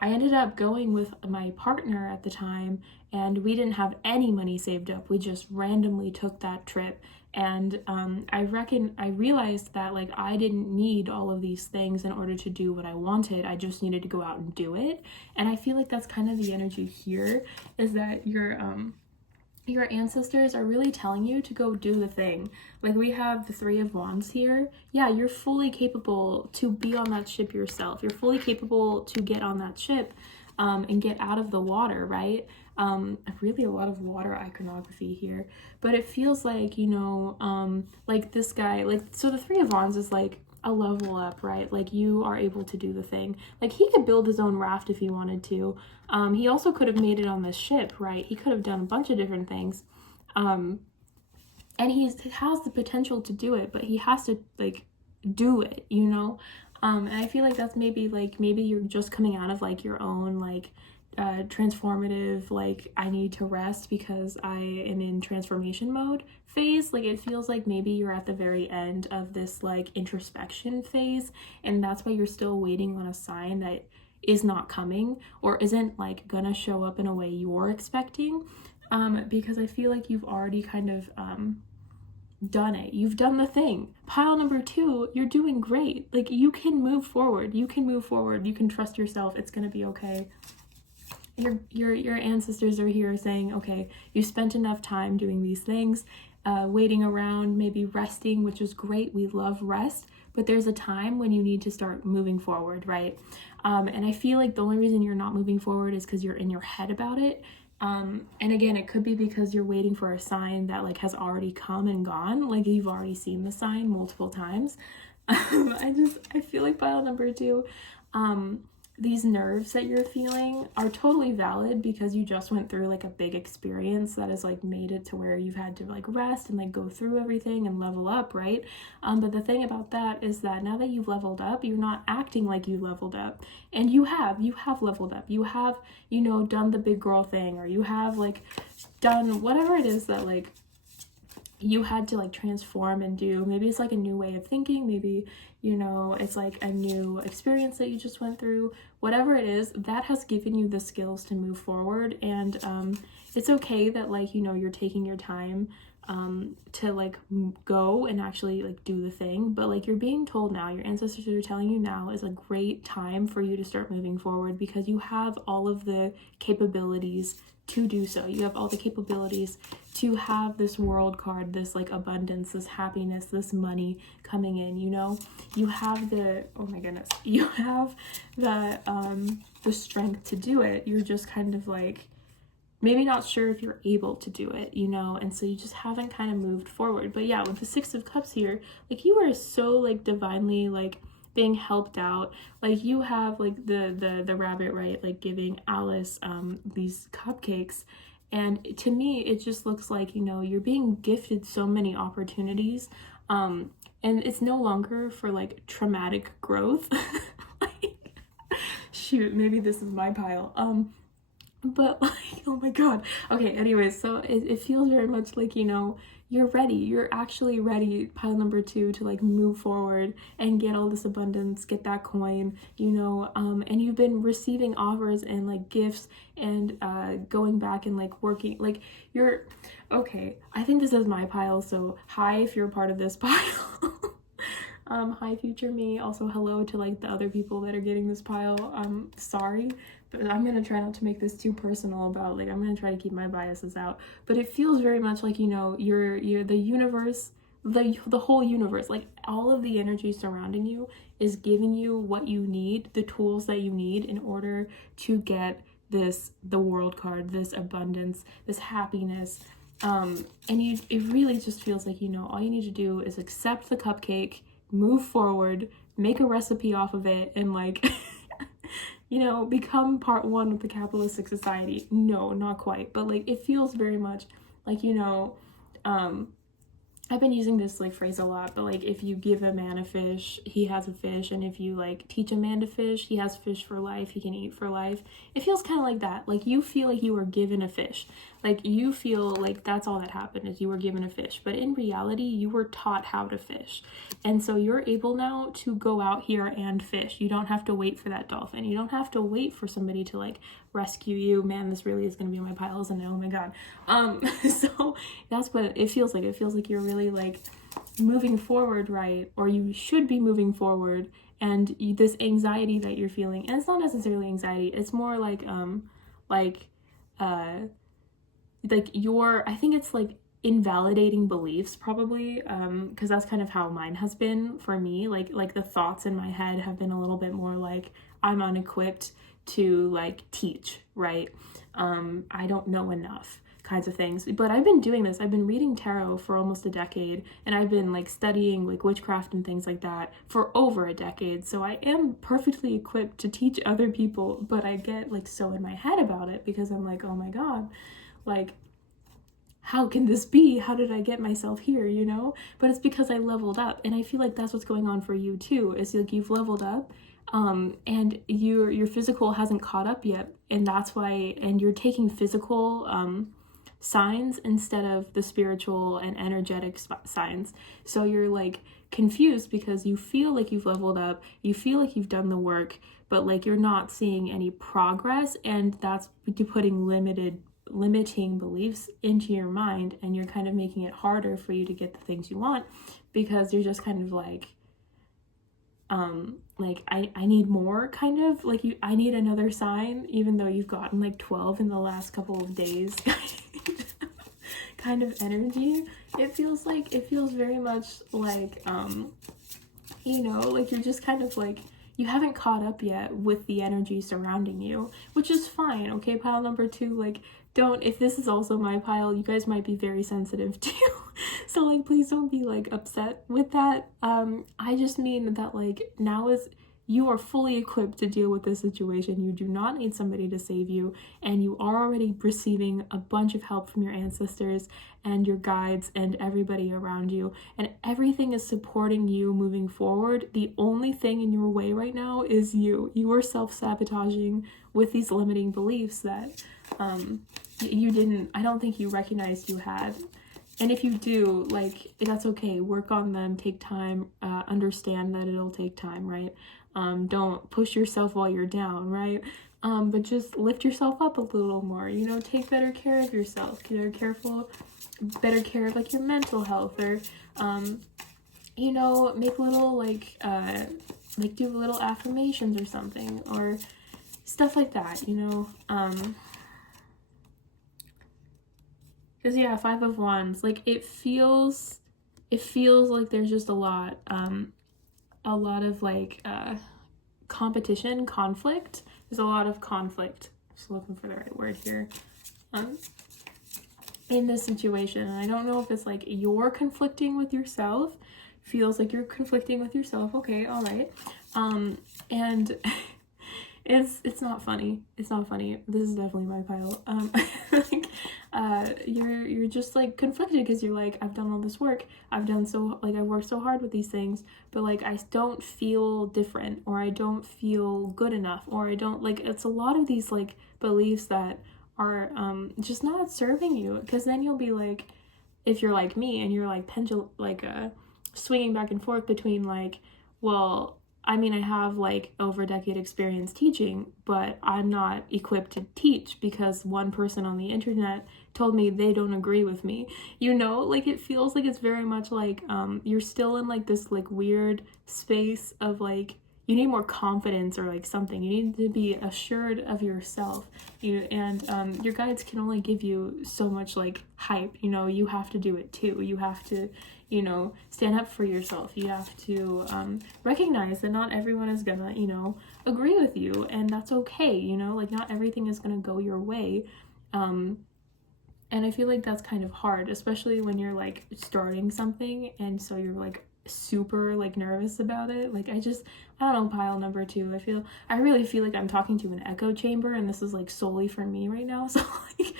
I ended up going with my partner at the time, and we didn't have any money saved up. We just randomly took that trip. And I realized that like I didn't need all of these things in order to do what I wanted. I just needed to go out and do it. And I feel like that's kind of the energy here, is that your ancestors are really telling you to go do the thing. Like we have the 3 of Wands here. Yeah, you're fully capable to be on that ship yourself. You're fully capable to get on that ship and get out of the water, right? Really a lot of water iconography here. But it feels like, you know, like this guy, like, so the 3 of Wands is like a level up, right? Like you are able to do the thing. Like he could build his own raft if he wanted to. He also could have made it on this ship, right? He could have done a bunch of different things. And he has the potential to do it, but he has to like do it, you know? And I feel like that's maybe you're just coming out of like your own like transformative, like I need to rest because I am in transformation mode phase. Like it feels like maybe you're at the very end of this like introspection phase, and that's why you're still waiting on a sign that is not coming or isn't like gonna show up in a way you're expecting. because I feel like you've already kind of done it. You've done the thing. Pile number 2, you're doing great. Like, you can move forward. You can move forward. You can trust yourself. It's gonna be okay. Your ancestors are here saying, okay, you spent enough time doing these things, waiting around, maybe resting, which is great. We love rest, but there's a time when you need to start moving forward, right? And I feel like the only reason you're not moving forward is because you're in your head about it. And again, it could be because you're waiting for a sign that like has already come and gone. Like, you've already seen the sign multiple times. I feel like pile number 2, these nerves that you're feeling are totally valid because you just went through like a big experience that has like made it to where you've had to like rest and like go through everything and level up, right? But the thing about that is that now that you've leveled up, you're not acting like you leveled up. And you have leveled up. You have, you know, done the big girl thing, or you have like done whatever it is that like you had to like transform and do. Maybe it's like a new way of thinking, maybe, you know, it's like a new experience that you just went through. Whatever it is, that has given you the skills to move forward. And it's okay that like, you know, you're taking your time to like go and actually like do the thing, but like you're being told now, your ancestors are telling you now is a great time for you to start moving forward because you have all of the capabilities to do so. You have all the capabilities to have this world card, this like abundance, this happiness, this money coming in, you know? You have the, oh my goodness, you have the strength to do it. You're just kind of like, maybe not sure if you're able to do it, you know? And so you just haven't kind of moved forward. But yeah, with the 6 of Cups here, like you are so like divinely like being helped out. Like you have like the rabbit, right, like giving Alice these cupcakes, and to me it just looks like, you know, you're being gifted so many opportunities, and it's no longer for like traumatic growth. Like, shoot, maybe this is my pile, but like, oh my god. Okay, anyways, so it feels very much like, you know, you're ready. You're actually ready, pile number 2, to like move forward and get all this abundance, get that coin, you know, and you've been receiving offers and like gifts and going back and like working, like you're, okay, I think this is my pile, so hi if you're a part of this pile. Hi future me, also hello to like the other people that are getting this pile. Sorry, but I'm gonna try not to make this too personal about, like, I'm gonna try to keep my biases out, but it feels very much like, you know, you're the universe, the whole universe, like all of the energy surrounding you is giving you what you need, the tools that you need in order to get this, the world card, this abundance, this happiness. And it really just feels like, you know, all you need to do is accept the cupcake, move forward, make a recipe off of it, and like you know, become part 1 of the capitalistic society. No, not quite, but like it feels very much like, you know, I've been using this like phrase a lot, but like if you give a man a fish, he has a fish, and if you like teach a man to fish, he has fish for life, he can eat for life. It feels kind of like that. Like you feel like you were given a fish. Like you feel like that's all that happened, is you were given a fish, but in reality you were taught how to fish. And so you're able now to go out here and fish. You don't have to wait for that dolphin. You don't have to wait for somebody to like rescue you. Man, this really is going to be my pile, isn't it? Oh my god. So that's what it feels like. It feels like you're really like moving forward, right? Or you should be moving forward, and this anxiety that you're feeling, and it's not necessarily anxiety, it's more like your, I think it's like invalidating beliefs probably, because that's kind of how mine has been for me. Like the thoughts in my head have been a little bit more like, I'm unequipped to like teach, right? I don't know enough kinds of things. But I've been doing this, I've been reading tarot for almost a decade, and I've been like studying like witchcraft and things like that for over a decade, so I am perfectly equipped to teach other people. But I get like so in my head about it because I'm like, oh my god, like how can this be? How did I get myself here, you know? But it's because I leveled up, and I feel like that's what's going on for you too, is like you've leveled up, and your physical hasn't caught up yet, and that's why, and you're taking physical signs instead of the spiritual and energetic signs. So you're like confused because you feel like you've leveled up, you feel like you've done the work, but like you're not seeing any progress, and that's putting limited limiting beliefs into your mind, and you're kind of making it harder for you to get the things you want, because you're just kind of like I need more, kind of like I need another sign, even though you've gotten like 12 in the last couple of days. Kind of energy. It feels very much like you know, like you're just kind of like, you haven't caught up yet with the energy surrounding you, which is fine. Okay, pile number 2, like, don't, if this is also my pile, you guys might be very sensitive too. So like, please don't be like upset with that. I just mean that like, now is, you are fully equipped to deal with this situation. You do not need somebody to save you, and you are already receiving a bunch of help from your ancestors and your guides and everybody around you, and everything is supporting you moving forward. The only thing in your way right now is you. You are self-sabotaging with these limiting beliefs that you didn't, I don't think you recognized you had. And if you do, like, that's okay. Work on them, take time, understand that it'll take time, right? Don't push yourself while you're down, right? But just lift yourself up a little more, you know, take better care of yourself, better care of like your mental health, or, you know, make little like do little affirmations or something, or stuff like that, you know, because yeah, 5 of Wands, like it feels like there's just a lot of like competition, conflict. There's a lot of conflict, just looking for the right word here, in this situation. And I don't know if it's like you're conflicting with yourself, feels like you're conflicting with yourself, okay, all right, and it's not funny. It's not funny. This is definitely my pile. Like, you're just like conflicted because you're like, I've done all this work. I've worked so hard with these things, but like I don't feel different, or I don't feel good enough, or I don't, like, it's a lot of these like beliefs that are just not serving you. Because then you'll be like, if you're like me and you're like swinging back and forth between like, well, I mean, I have like over a decade experience teaching, but I'm not equipped to teach because one person on the internet told me they don't agree with me. You know, like it feels like it's very much like you're still in like this like weird space of like, you need more confidence or like something. You need to be assured of yourself. And your guides can only give you so much like hype. You know, you have to do it too. You have to, you know, stand up for yourself. You have to recognize that not everyone is gonna, you know, agree with you, and that's okay. You know, like not everything is gonna go your way. And I feel like that's kind of hard, especially when you're like starting something, and so you're like super like nervous about it. Like I don't know, pile number 2, I really feel like I'm talking to an echo chamber, and this is like solely for me right now. So like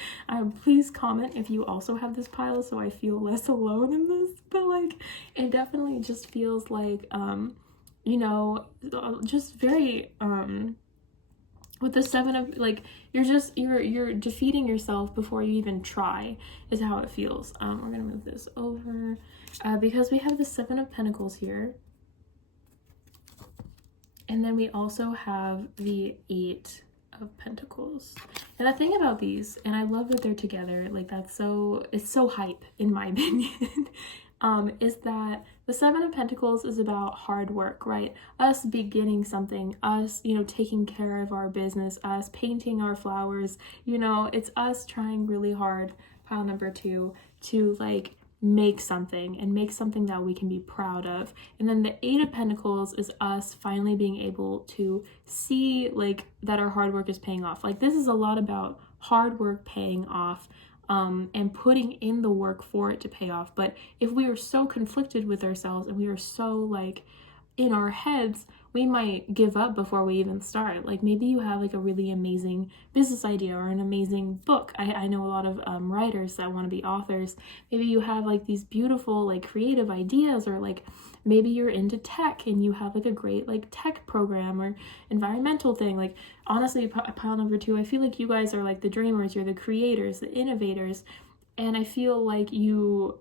please comment if you also have this pile, so I feel less alone in this. But like it definitely just feels like you know, just very with the 7 of, like, you're defeating yourself before you even try, is how it feels. We're gonna move this over because we have the 7 of Pentacles here, and then we also have the 8 of Pentacles. And the thing about these, and I love that they're together, like it's so hype in my opinion, is that the 7 of Pentacles is about hard work, right? Us beginning something, us, you know, taking care of our business, us painting our flowers, you know, it's us trying really hard, pile number 2, to like make something, and make something that we can be proud of. And then the 8 of Pentacles is us finally being able to see like that our hard work is paying off. Like this is a lot about hard work paying off, and putting in the work for it to pay off. But if we are so conflicted with ourselves and we are so like in our heads, we might give up before we even start. Like maybe you have like a really amazing business idea or an amazing book. I know a lot of writers that want to be authors. Maybe you have like these beautiful like creative ideas, or like maybe you're into tech and you have like a great like tech program or environmental thing. Like honestly, pile number 2, I feel like you guys are like the dreamers, you're the creators, the innovators, and I feel like you,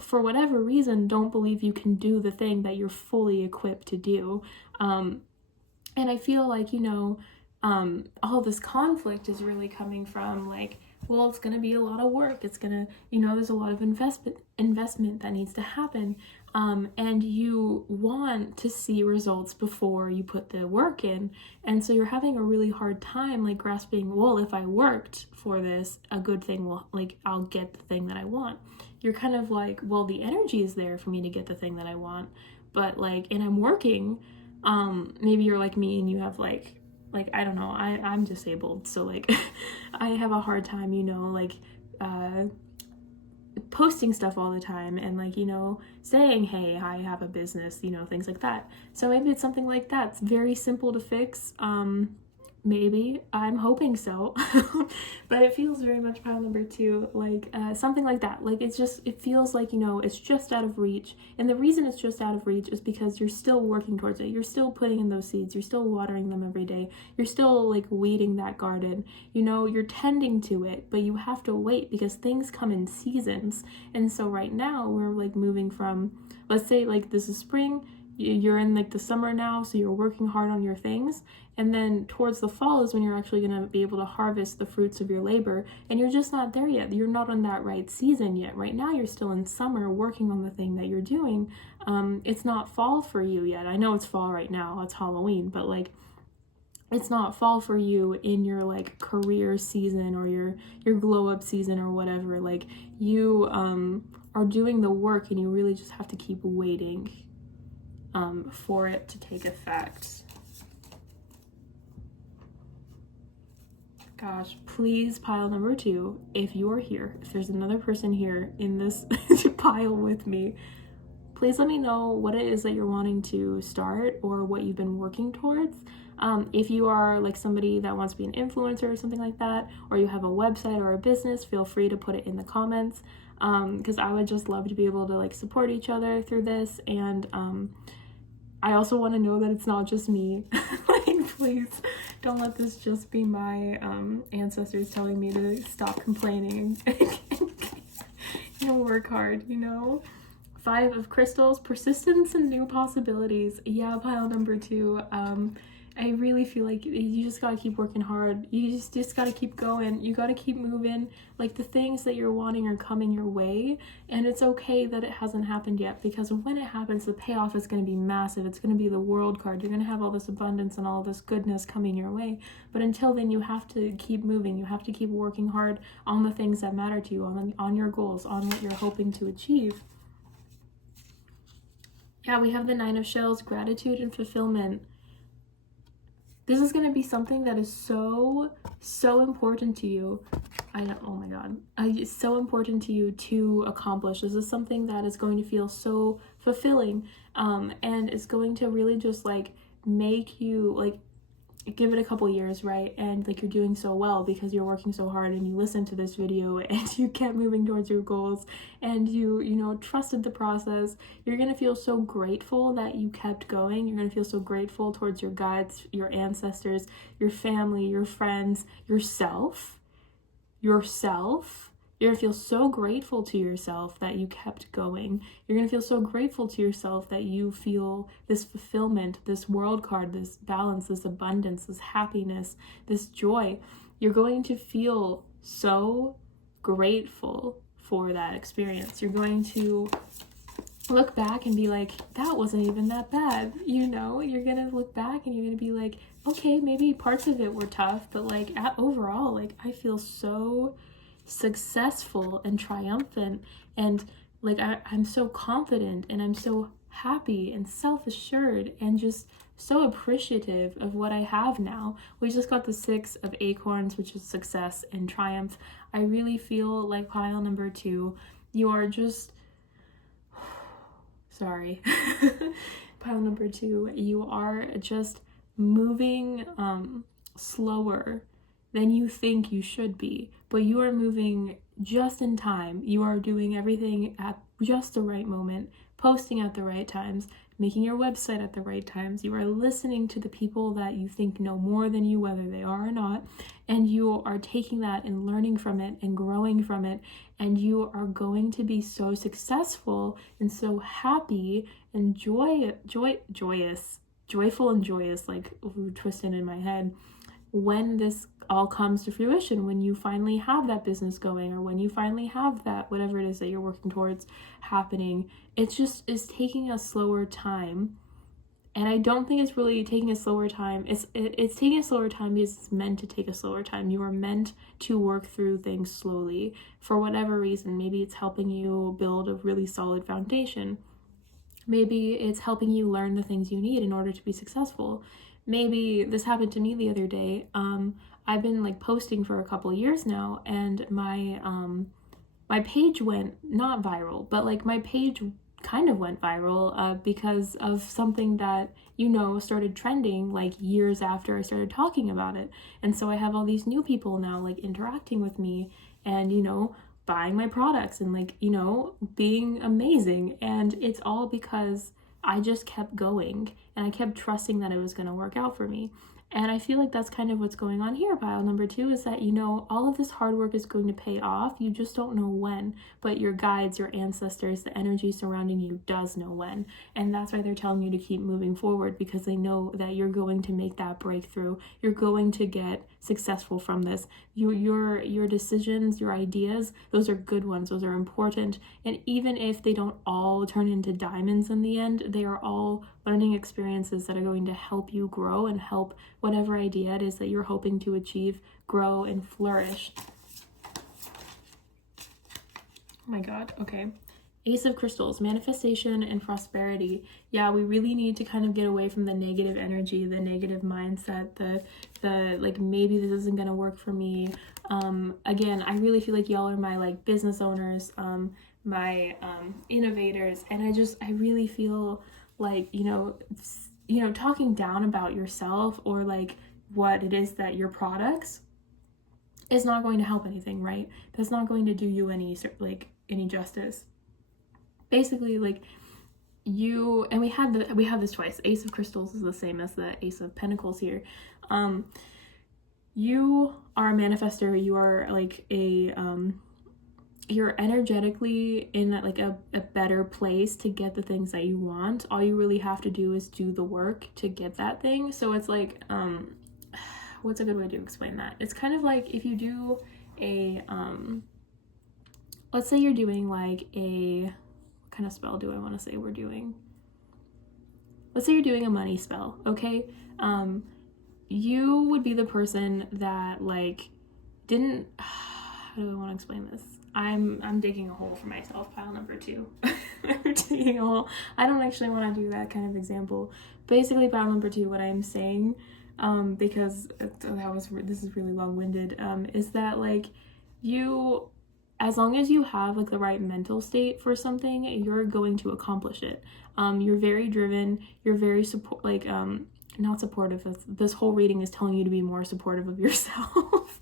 for whatever reason, don't believe you can do the thing that you're fully equipped to do. And I feel like, you know, all this conflict is really coming from like well, it's going to be a lot of work. It's going to, there's a lot of investment that needs to happen. And you want to see results before you put the work in. And so you're having a really hard time like grasping, well, if I worked for this, a good thing will, like, I'll get the thing that I want. You're kind of like, well, the energy is there for me to get the thing that I want, but like, and I'm working. Maybe you're like me and you have like I don't know, I'm disabled, so like I have a hard time, like posting stuff all the time and like, saying, hey, I have a business, things like that. So maybe it's something like that. It's very simple to fix. Maybe, I'm hoping so. But it feels very much pile number 2 like something like that. Like it feels like, it's just out of reach. And the reason it's just out of reach is because you're still working towards it. You're still putting in those seeds. You're still watering them every day. You're still like weeding that garden. You're tending to it, but you have to wait because things come in seasons. And so right now we're like moving from, let's say like this is spring, you're in like the summer now, so you're working hard on your things, and then towards the fall is when you're actually going to be able to harvest the fruits of your labor, and you're just not there yet. You're not in that right season yet. Right now you're still in summer working on the thing that you're doing. It's not fall for you yet. I know it's fall right now, it's Halloween, but like it's not fall for you in your like career season or your glow up season or whatever. Like you are doing the work, and you really just have to keep waiting for it to take effect. Gosh, please, pile number 2, if you're here, if there's another person here in this pile with me, please let me know what it is that you're wanting to start or what you've been working towards. If you are like somebody that wants to be an influencer or something like that, or you have a website or a business, feel free to put it in the comments, because I would just love to be able to like support each other through this. And I also want to know that it's not just me. Like, please don't let this just be my ancestors telling me to stop complaining and work hard, 5 of crystals, persistence and new possibilities. Yeah, pile number 2. I really feel like you just gotta keep working hard. You just gotta keep going. You gotta keep moving. Like the things that you're wanting are coming your way, and it's okay that it hasn't happened yet, because when it happens, the payoff is gonna be massive. It's gonna be the world card. You're gonna have all this abundance and all this goodness coming your way. But until then, you have to keep moving. You have to keep working hard on the things that matter to you, on your goals, on what you're hoping to achieve. Yeah, we have the 9 of Shells, gratitude and fulfillment. This is going to be something that is so important to you. I know, oh my God. It's so important to you to accomplish. This is something that is going to feel so fulfilling, and it's going to really just like make you like give it a couple years, right? And like you're doing so well because you're working so hard, and you listened to this video and you kept moving towards your goals, and you trusted the process. You're gonna feel so grateful that you kept going. You're gonna feel so grateful towards your guides, your ancestors, your family, your friends, yourself. You're gonna feel so grateful to yourself that you kept going. You're gonna feel so grateful to yourself that you feel this fulfillment, this world card, this balance, this abundance, this happiness, this joy. You're going to feel so grateful for that experience. You're going to look back and be like, that wasn't even that bad. You're gonna look back and you're gonna be like, okay, maybe parts of it were tough, but like overall, like I feel so successful and triumphant, and like I'm so confident, and I'm so happy and self-assured and just so appreciative of what I have now. We just got the 6 of acorns, which is success and triumph. I really feel like pile number 2, you are just sorry pile number 2, you are just moving slower than you think you should be, but you are moving just in time. You are doing everything at just the right moment, posting at the right times, making your website at the right times. You are listening to the people that you think know more than you, whether they are or not, and you are taking that and learning from it and growing from it, and you are going to be so successful and so happy and joyful and joyous, like twisted in my head, when this all comes to fruition, when you finally have that business going, or when you finally have that whatever it is that you're working towards happening, it just is taking a slower time. And I don't think it's really taking a slower time. It's taking a slower time because it's meant to take a slower time. You are meant to work through things slowly for whatever reason. Maybe it's helping you build a really solid foundation. Maybe it's helping you learn the things you need in order to be successful. Maybe this happened to me the other day. I've been like posting for a couple years now, and my page went not viral, but like my page kind of went viral because of something that, you know, started trending like years after I started talking about it. And so I have all these new people now like interacting with me and, you know, buying my products and like, you know, being amazing. And it's all because I just kept going and I kept trusting that it was going to work out for me. And I feel like that's kind of what's going on here. Pile number 2 is that, you know, all of this hard work is going to pay off. You just don't know when, but your guides, your ancestors, the energy surrounding you does know when. And that's why they're telling you to keep moving forward, because they know that you're going to make that breakthrough. You're going to get successful from this. Your decisions, your ideas, those are good ones. Those are important. And even if they don't all turn into diamonds in the end, they are all learning experiences that are going to help you grow and help whatever idea it is that you're hoping to achieve grow and flourish. Oh my God. Okay. Ace of Crystals, manifestation and prosperity. Yeah, we really need to kind of get away from the negative energy, the negative mindset, the like, maybe this isn't going to work for me. Again, I really feel like y'all are my like business owners, my innovators. And I really feel like, you know, talking down about yourself or like what it is that your products is not going to help anything, right? That's not going to do you any justice. Basically, like you, and we have this twice. Ace of Crystals is the same as the Ace of Pentacles here. You are a manifester. You are like you're energetically in like a better place to get the things that you want. All you really have to do is do the work to get that thing. So it's like, what's a good way to explain that? It's kind of like if you do a, let's say you're doing like a, what kind of spell do I want to say we're doing? Let's say you're doing a money spell, okay? You would be the person that like didn't, how do I want to explain this? I'm digging a hole for myself, pile number 2. I'm digging a hole. I don't actually want to do that kind of example. Basically, pile number 2, what I'm saying, because this is really long-winded, is that like you, as long as you have like the right mental state for something, you're going to accomplish it. You're very driven. You're very not supportive. This whole reading is telling you to be more supportive of yourself.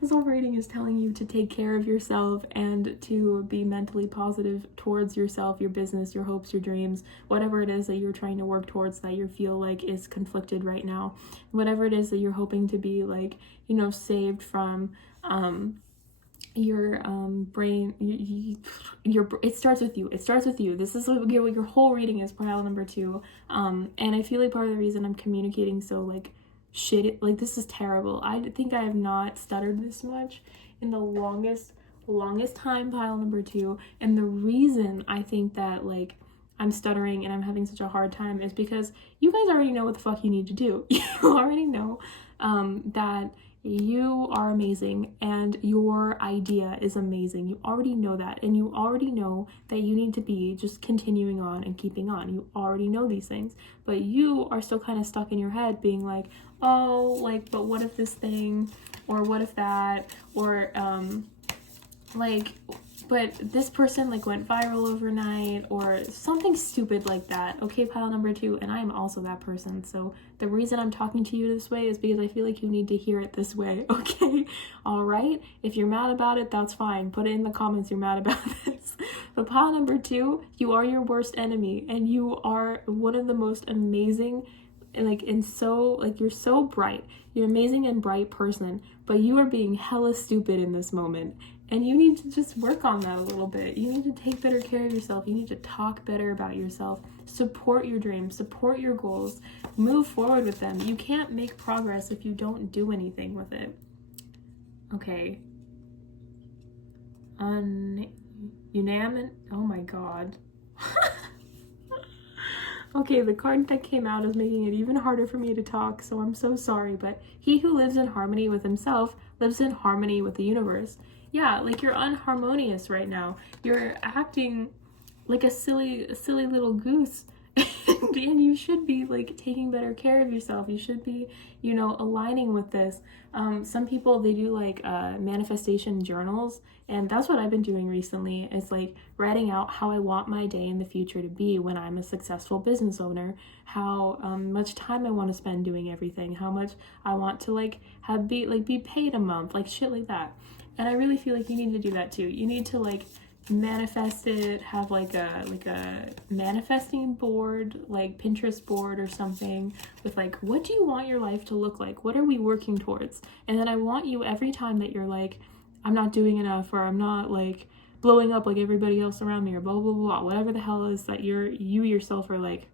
This whole reading is telling you to take care of yourself and to be mentally positive towards yourself, your business, your hopes, your dreams, whatever it is that you're trying to work towards that you feel like is conflicted right now, whatever it is that you're hoping to be like, you know, saved from, your brain, it starts with you. This is what your whole reading is, pile number 2. And I feel like part of the reason I'm communicating so like shit, like this is terrible. I think I have not stuttered this much in the longest time, pile number 2. And the reason I think that like I'm stuttering and I'm having such a hard time is because you guys already know what the fuck you need to do. You already know that you are amazing and your idea is amazing. You already know that, and you already know that you need to be just continuing on and keeping on. You already know these things, but you are still kind of stuck in your head being like, oh, like, but what if this thing, or what if that, or like, but this person like went viral overnight, or something stupid like that. Okay, pile number 2, and I am also that person. So the reason I'm talking to you this way is because I feel like you need to hear it this way. Okay, all right. If you're mad about it, that's fine. Put it in the comments you're mad about this. But pile number 2, you are your worst enemy, and you are one of the most amazing and so like you're so bright, you're an amazing and bright person, but you are being hella stupid in this moment, and you need to just work on that a little bit. You need to take better care of yourself. You need to talk better about yourself, support your dreams, support your goals, move forward with them. You can't make progress if you don't do anything with it. Okay. Unanimous. Oh my god. Okay, the card that came out is making it even harder for me to talk, so I'm so sorry, but he who lives in harmony with himself lives in harmony with the universe. Yeah, like you're unharmonious right now. You're acting like a silly little goose. And you should be like taking better care of yourself. You should be, aligning with this. Some people, they do like manifestation journals, and that's what I've been doing recently. It's like writing out how I want my day in the future to be when I'm a successful business owner, how much time I want to spend doing everything, how much I want to be paid a month, like shit like that. And I really feel like you need to do that too. You need to like manifest it, have like a manifesting board, like Pinterest board or something, with like, what do you want your life to look like? What are we working towards? And then I want you, every time that you're like, I'm not doing enough, or I'm not like blowing up like everybody else around me, or blah blah blah, whatever the hell is that you yourself are like,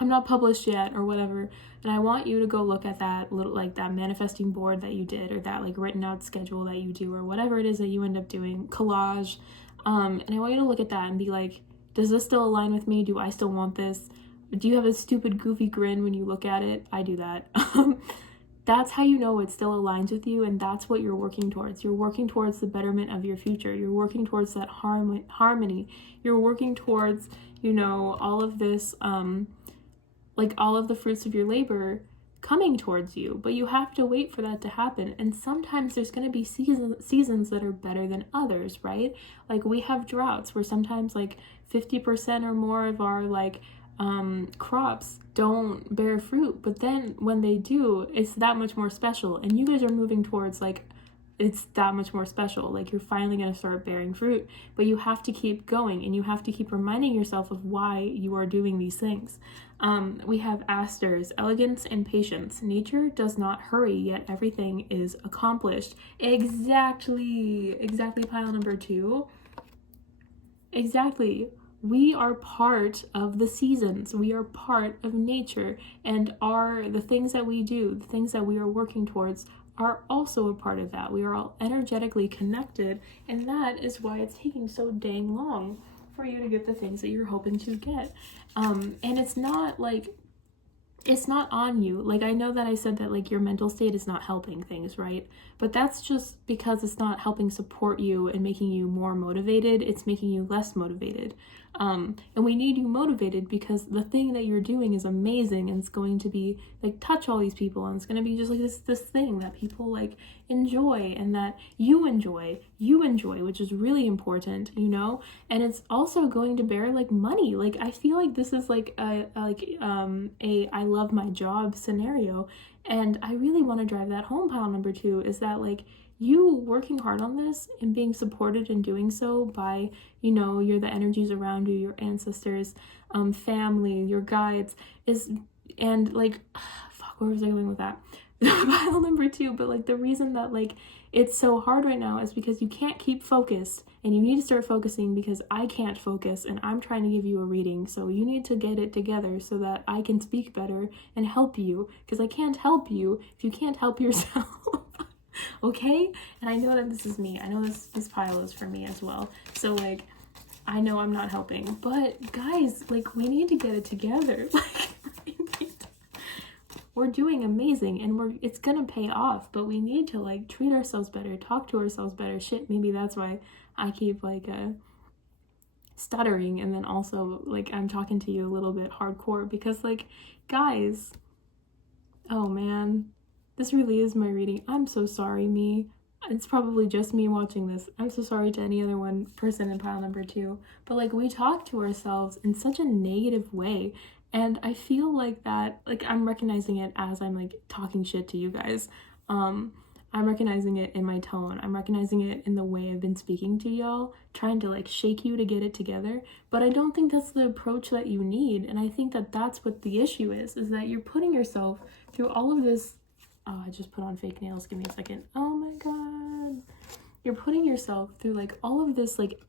I'm not published yet, or whatever. And I want you to go look at that little, like that manifesting board that you did, or that like written out schedule that you do, or whatever it is that you end up doing, collage. And I want you to look at that and be like, does this still align with me? Do I still want this? Do you have a stupid goofy grin when you look at it? I do that. That's how you know it still aligns with you, and that's what you're working towards. You're working towards the betterment of your future. You're working towards that harmony. You're working towards, all of this, like all of the fruits of your labor coming towards you, but you have to wait for that to happen. And sometimes there's going to be seasons that are better than others, right? Like we have droughts where sometimes like 50% or more of our like crops don't bear fruit, but then when they do, it's that much more special. And you guys are moving towards like, it's that much more special. Like you're finally going to start bearing fruit, but you have to keep going, and you have to keep reminding yourself of why you are doing these things. We have asters, elegance and patience. Nature does not hurry, yet everything is accomplished. Exactly pile number 2. Exactly. We are part of the seasons. We are part of nature, and the things that we do, the things that we are working towards, are also a part of that. We are all energetically connected, and that is why it's taking so dang long for you to get the things that you're hoping to get. And it's not on you. Like, I know that I said that like your mental state is not helping things, right? But that's just because it's not helping support you and making you more motivated. It's making you less motivated. And we need you motivated because the thing that you're doing is amazing, and it's going to be like touch all these people, and it's going to be just like this thing that people like enjoy, and that you enjoy, which is really important, and it's also going to bear like money. Like I feel like this is like a I love my job scenario, and I really want to drive that home. Pile number 2 is that like you working hard on this and being supported in doing so by, you're the energies around you, your ancestors, family, your guides, and like, fuck, where was I going with that? Pile number 2, but like the reason that like it's so hard right now is because you can't keep focused, and you need to start focusing, because I can't focus and I'm trying to give you a reading. So you need to get it together so that I can speak better and help you, because I can't help you if you can't help yourself. Okay? And I know that this is me. I know this pile is for me as well. So like, I know I'm not helping, but guys, like we need to get it together. Like we're doing amazing, and it's gonna pay off, but we need to like treat ourselves better, talk to ourselves better. Shit, maybe that's why I keep like stuttering, and then also like I'm talking to you a little bit hardcore, because like, guys, oh man, this really is my reading. I'm so sorry, me. It's probably just me watching this. I'm so sorry to any other one person in pile number 2. But like we talk to ourselves in such a negative way. And I feel like that, like I'm recognizing it as I'm like talking shit to you guys. I'm recognizing it in my tone. I'm recognizing it in the way I've been speaking to y'all, trying to like shake you to get it together. But I don't think that's the approach that you need. And I think that that's what the issue is that you're putting yourself through all of this. Oh, I just put on fake nails. Give me a second. Oh my God. You're putting yourself through like all of this like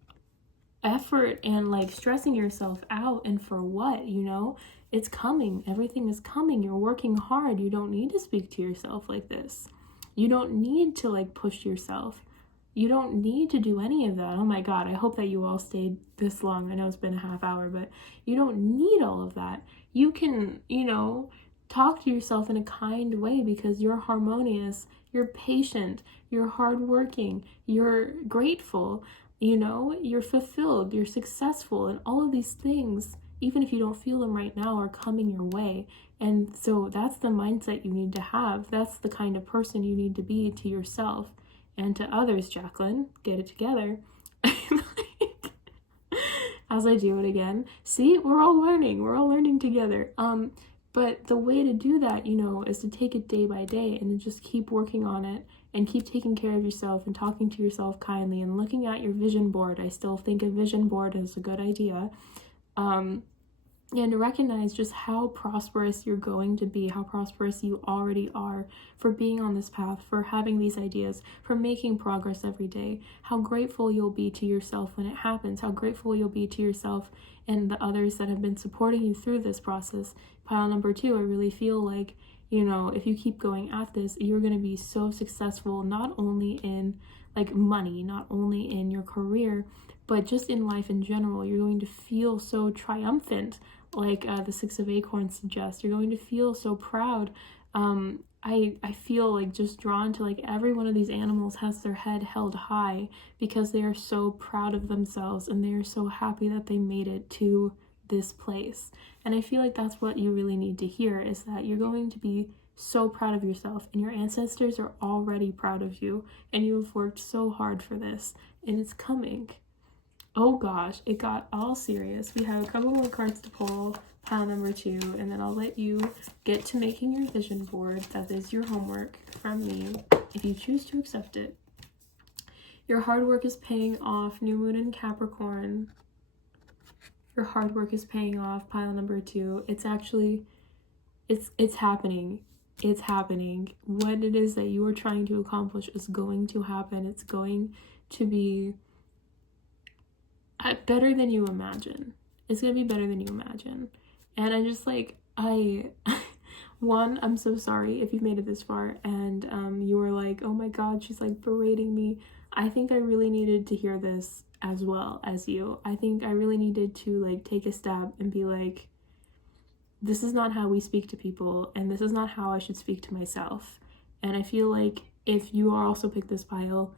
effort and like stressing yourself out. And for what, you know? It's coming. Everything is coming. You're working hard. You don't need to speak to yourself like this. You don't need to like push yourself. You don't need to do any of that. Oh my God, I hope that you all stayed this long. I know it's been a half hour, but you don't need all of that. You can, you know, talk to yourself in a kind way because you're harmonious, you're patient, you're hardworking, you're grateful, you know, you're fulfilled, you're successful, and all of these things, even if you don't feel them right now, are coming your way. And so that's the mindset you need to have. That's the kind of person you need to be to yourself and to others, Jacqueline. Get it together. As I do it again. See, we're all learning. We're all learning together. But the way to do that, you know, is to take it day by day and just keep working on it and keep taking care of yourself and talking to yourself kindly and looking at your vision board. I still think a vision board is a good idea. And to recognize just how prosperous you're going to be, how prosperous you already are for being on this path, for having these ideas, for making progress every day, how grateful you'll be to yourself when it happens, how grateful you'll be to yourself and the others that have been supporting you through this process. Pile number 2, I really feel like, you know, if you keep going at this, you're going to be so successful, not only in like money, not only in your career, but just in life in general. You're going to feel so triumphant, like the 6 of Acorns suggests. You're going to feel so proud. I feel like just drawn to like every one of these animals has their head held high because they are so proud of themselves and they are so happy that they made it to this place. And I feel like that's what you really need to hear, is that you're going to be so proud of yourself and your ancestors are already proud of you and you have worked so hard for this and it's coming. Oh gosh, it got all serious. We have a couple more cards to pull, pile number 2, and then I'll let you get to making your vision board. That is your homework from me, if you choose to accept it. Your hard work is paying off, new moon in Capricorn. Your hard work is paying off, pile number 2. It's actually, it's happening. It's happening. What it is that you are trying to accomplish is going to happen. It's going to be better than you imagine. It's gonna be better than you imagine. And I just like, one, I'm so sorry if you've made it this far and you were like, oh my God, she's like berating me. I think I really needed to hear this as well as you. I think I really needed to like take a step and be like, this is not how we speak to people and this is not how I should speak to myself. And I feel like if you also pick this pile,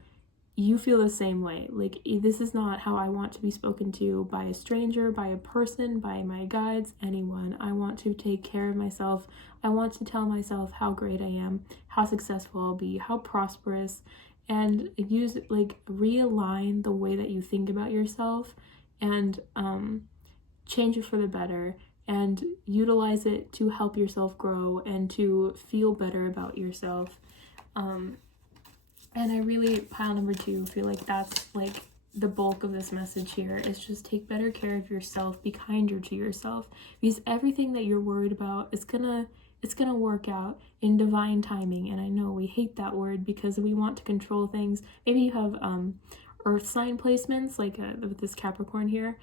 you feel the same way. Like, this is not how I want to be spoken to by a stranger, by a person, by my guides, anyone. I want to take care of myself. I want to tell myself how great I am, how successful I'll be, how prosperous, and use, like, realign the way that you think about yourself and change it for the better and utilize it to help yourself grow and to feel better about yourself. And I really, pile number 2, feel like that's like the bulk of this message here is just take better care of yourself, be kinder to yourself, because everything that you're worried about is gonna work out in divine timing. And I know we hate that word because we want to control things. Maybe you have earth sign placements like with this Capricorn here,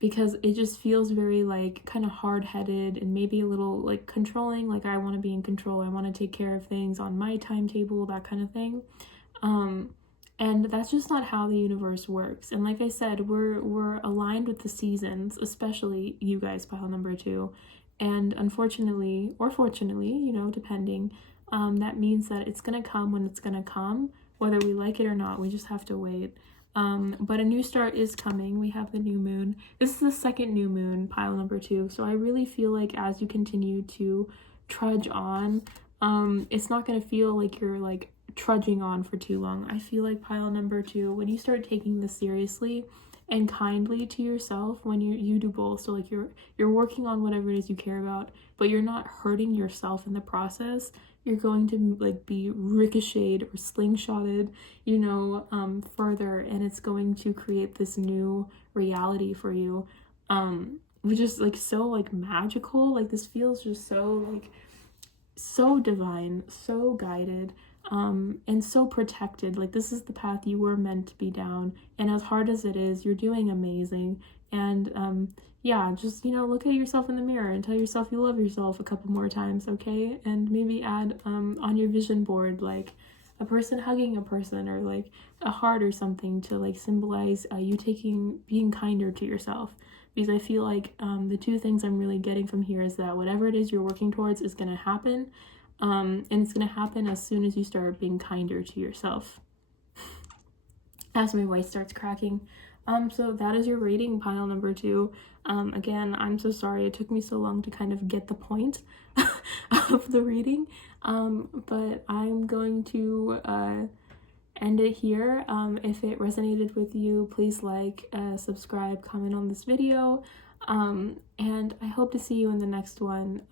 because it just feels very like kind of hard-headed and maybe a little like controlling, like I want to be in control, I want to take care of things on my timetable, that kind of thing. And that's just not how the universe works. And like I said, we're aligned with the seasons, especially you guys, pile number 2. And unfortunately, or fortunately, you know, depending, that means that it's gonna come when it's gonna come, whether we like it or not. We just have to wait. But a new start is coming. We have the new moon. This is the second new moon, pile number 2. So I really feel like as you continue to trudge on, it's not going to feel like you're like trudging on for too long. I feel like pile number 2, when you start taking this seriously and kindly to yourself, when you do both, so like you're working on whatever it is you care about, but you're not hurting yourself in the process, you're going to like be ricocheted or slingshotted, you know, further, and it's going to create this new reality for you, which is like so like magical. Like this feels just so like so divine, so guided, and so protected. Like this is the path you were meant to be down, and as hard as it is, you're doing amazing. And yeah, just, you know, look at yourself in the mirror and tell yourself you love yourself a couple more times, okay? And maybe add on your vision board like a person hugging a person, or like a heart or something, to like symbolize you being kinder to yourself. Because I feel like the two things I'm really getting from here is that whatever it is you're working towards is going to happen, and it's going to happen as soon as you start being kinder to yourself. As my voice starts cracking. So that is your reading, pile number 2. Again, I'm so sorry it took me so long to kind of get the point of the reading, but I'm going to end it here. If it resonated with you, please like, subscribe, comment on this video, and I hope to see you in the next one.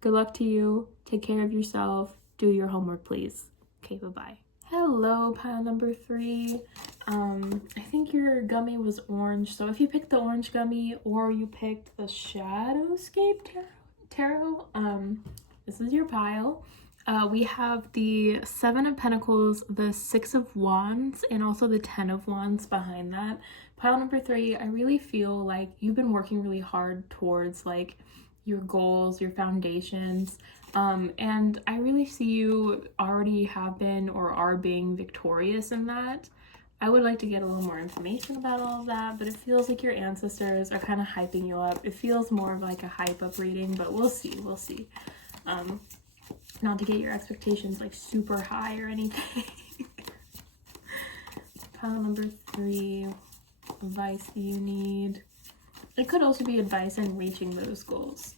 Good luck to you. Take care of yourself. Do your homework, please. Okay, bye-bye. Hello, pile number 3. I think your gummy was orange, so if you picked the orange gummy or you picked the Shadowscape Tarot, this is your pile. We have the 7 of Pentacles, the 6 of Wands, and also the 10 of Wands behind that. Pile number 3, I really feel like you've been working really hard towards like your goals, your foundations, and I really see you already have been or are being victorious in that. I would like to get a little more information about all of that, but it feels like your ancestors are kind of hyping you up. It feels more of like a hype up reading, but we'll see. Not to get your expectations like super high or anything. Pile number 3, advice that you need. It could also be advice in reaching those goals.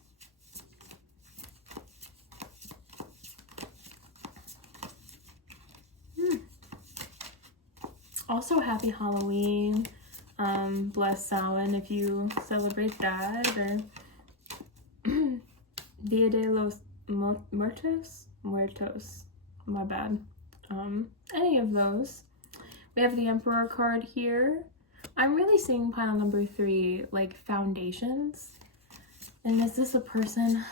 Also, happy Halloween. Blessed Samhain if you celebrate that, or Dia de los Muertos, my bad. Any of those. We have the Emperor card here. I'm really seeing pile number 3 like foundations. And is this a person?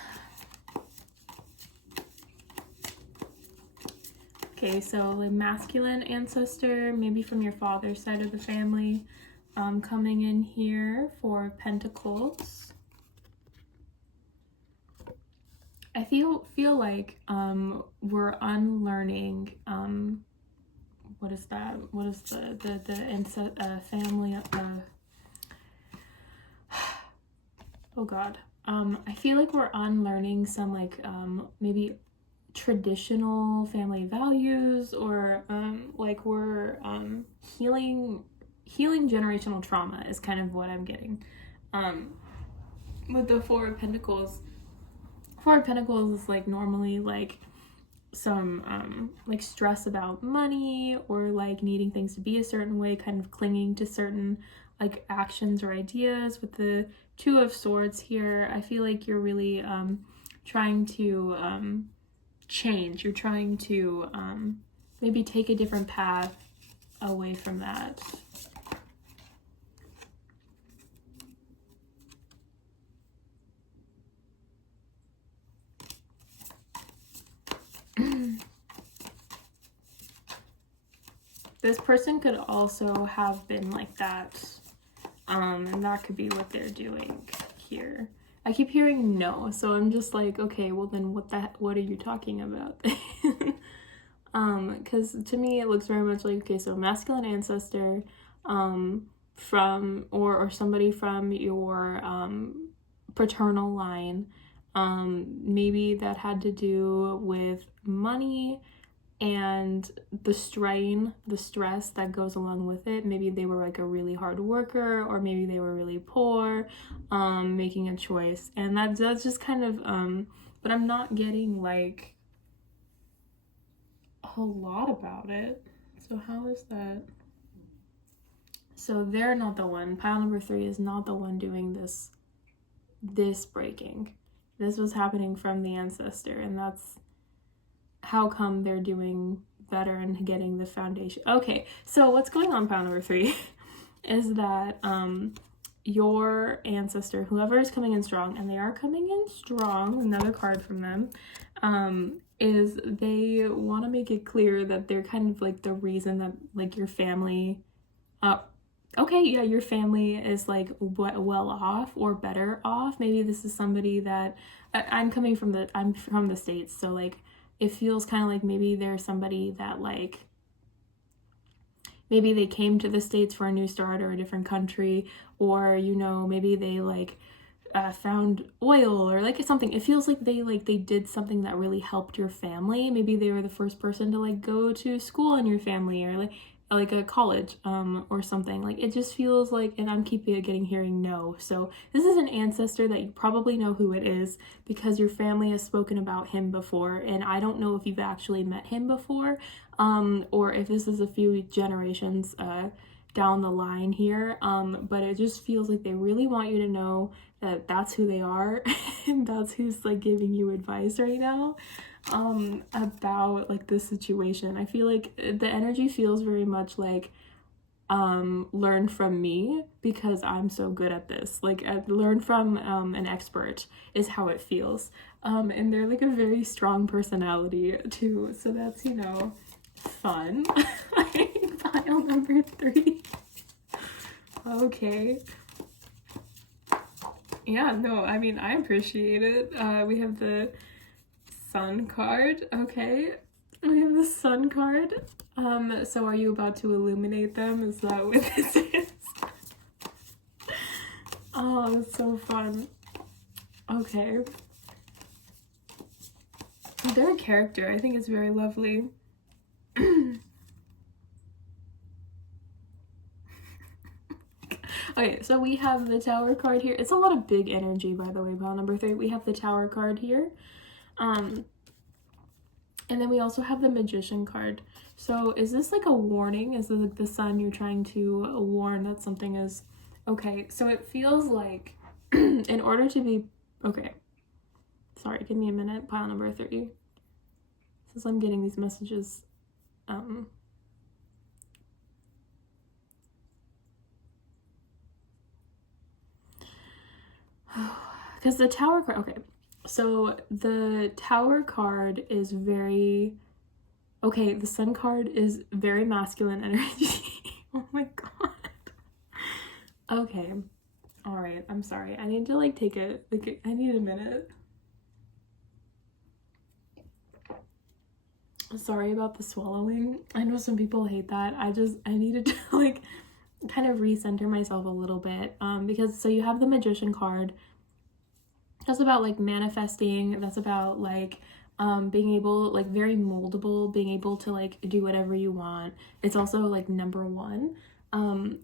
Okay, so like masculine ancestor, maybe from your father's side of the family, coming in here for Pentacles. I feel like we're unlearning, what is that? What is the family, oh god. I feel like we're unlearning some like maybe traditional family values, or like we're healing generational trauma is kind of what I'm getting. With the 4 of Pentacles. 4 of Pentacles is like normally like some like stress about money, or like needing things to be a certain way, kind of clinging to certain like actions or ideas. With the 2 of Swords here, I feel like you're really trying to change. You're trying to maybe take a different path away from that. This person could also have been like that, and that could be what they're doing here. I keep hearing no, so I'm just like, okay, well then what are you talking about? Because to me it looks very much like, okay, so masculine ancestor from or somebody from your paternal line, maybe that had to do with money and the stress that goes along with it. Maybe they were like a really hard worker, or maybe they were really poor, making a choice, and that's just kind of but I'm not getting like a lot about it. So how is that? So they're not the one. Pile number 3 is not the one doing this breaking. This was happening from the ancestor, and that's how come they're doing better and getting the foundation. Okay, so what's going on, pile number 3, is that your ancestor, whoever is coming in strong, and they are coming in strong, another card from them, is they want to make it clear that they're kind of like the reason that like your family, okay, yeah, your family is like well off or better off. Maybe this is somebody that I'm from the States, so like it feels kind of like maybe there's somebody that like maybe they came to the States for a new start or a different country, or you know, maybe they like found oil or like something. It feels like they did something that really helped your family. Maybe they were the first person to like go to school in your family, or like a college or something. Like it just feels like, and I'm hearing no. So this is an ancestor that you probably know who it is because your family has spoken about him before, and I don't know if you've actually met him before, or if this is a few generations down the line here, but it just feels like they really want you to know that that's who they are and that's who's like giving you advice right now about like this situation. I feel like the energy feels very much like learn from me because I'm so good at this. Like learn from an expert is how it feels. And they're like a very strong personality too, so that's, you know, fun. Pile number 3. Okay. Yeah, no, I mean, I appreciate it. We have the Sun card. Okay, we have the Sun card. So are you about to illuminate them? Is that what this is? Oh, it's so fun. Okay. They're a character. I think it's very lovely. Okay, so we have the Tower card here. It's a lot of big energy, by the way, pile number 3. We have the Tower card here. And then we also have the Magician card. So is this like a warning? Is this like the Sun you're trying to warn that something is... Okay, so it feels like in order to be... Okay. Sorry, give me a minute. Pile number 3. Since I'm getting these messages... Because the Tower card, okay, so the Tower card is very, okay, the Sun card is very masculine energy. Oh my god. Okay, all right, I'm sorry. I need to like take a, like, I need a minute. Sorry about the swallowing. I know some people hate that. I needed to like kind of recenter myself a little bit, because so you have the Magician card. That's about like manifesting. That's about like being able, like very moldable, being able to like do whatever you want. It's also like number 1,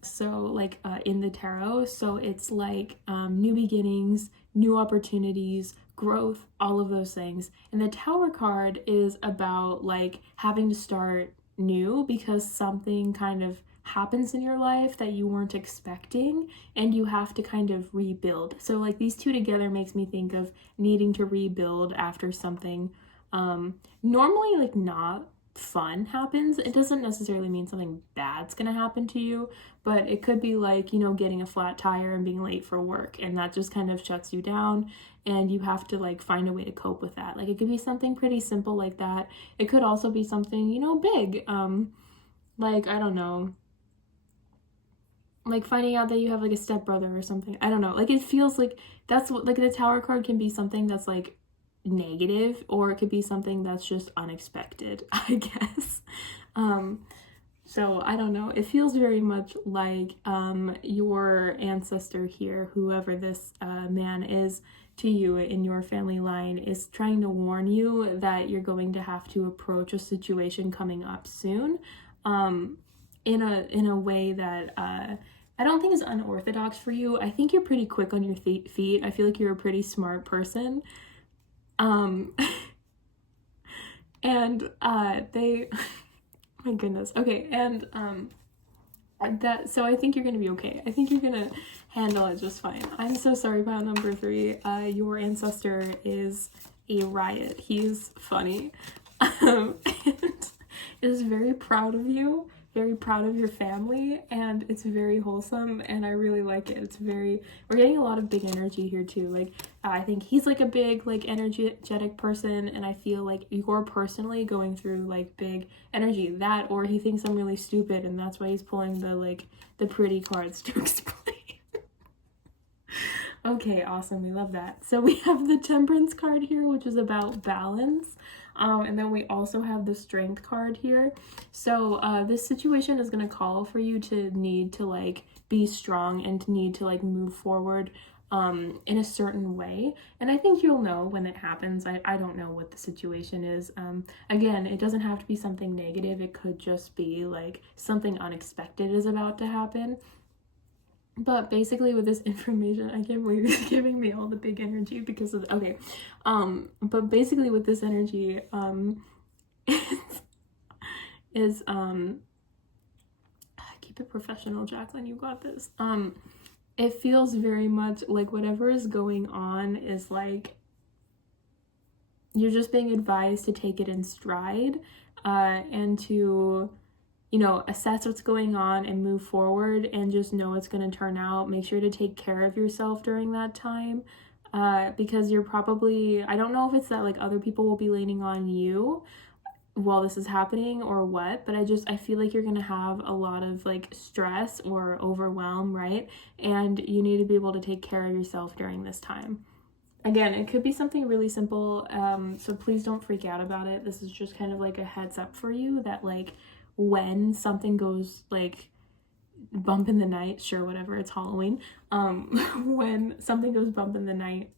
so like in the tarot, so it's like new beginnings, new opportunities, growth, all of those things. And the Tower card is about like having to start new because something kind of happens in your life that you weren't expecting, and you have to kind of rebuild. So like these two together makes me think of needing to rebuild after something normally like not fun happens. It doesn't necessarily mean something bad's gonna happen to you, but it could be like, you know, getting a flat tire and being late for work, and that just kind of shuts you down, and you have to like find a way to cope with that. Like it could be something pretty simple like that. It could also be something, you know, big, like I don't know, like finding out that you have like a stepbrother or something. I don't know, like it feels like that's what, like the Tower card can be something that's like negative, or it could be something that's just unexpected, I guess. So I don't know, it feels very much like your ancestor here, whoever this man is to you in your family line, is trying to warn you that you're going to have to approach a situation coming up soon, in a way that I don't think is unorthodox for you. I think you're pretty quick on your feet. I feel like you're a pretty smart person. And they, my goodness. Okay, and so I think you're gonna be okay. I think you're gonna handle it just fine. I'm so sorry about number 3. Your ancestor is a riot. He's funny. and is very proud of you, very proud of your family, and it's very wholesome, and I really like it. It's very, we're getting a lot of big energy here too. Like, I think he's like a big, like, energetic person, and I feel like you're personally going through like big energy. That, or he thinks I'm really stupid, and that's why he's pulling the, like, the pretty cards to explain. Okay, awesome. We love that. So we have the Temperance card here, which is about balance. And then we also have the Strength card here. So this situation is going to call for you to need to, like, be strong and to need to, like, move forward in a certain way. And I think you'll know when it happens. I don't know what the situation is. Again, it doesn't have to be something negative. It could just be like something unexpected is about to happen. But basically with this information, I can't believe it's giving me all the big energy because of, okay. But basically with this energy, is, keep it professional, Jacqueline, you got this. It feels very much like whatever is going on is like, you're just being advised to take it in stride, and to, you know, assess what's going on and move forward and just know it's going to turn out. Make sure to take care of yourself during that time, because you're probably, I don't know if it's that like other people will be leaning on you while this is happening or what, but I feel like you're going to have a lot of like stress or overwhelm, right? And you need to be able to take care of yourself during this time. Again, it could be something really simple, so please don't freak out about it. This is just kind of like a heads up for you that, like, when something goes like bump in the night, sure, whatever, it's Halloween, when something goes bump in the night,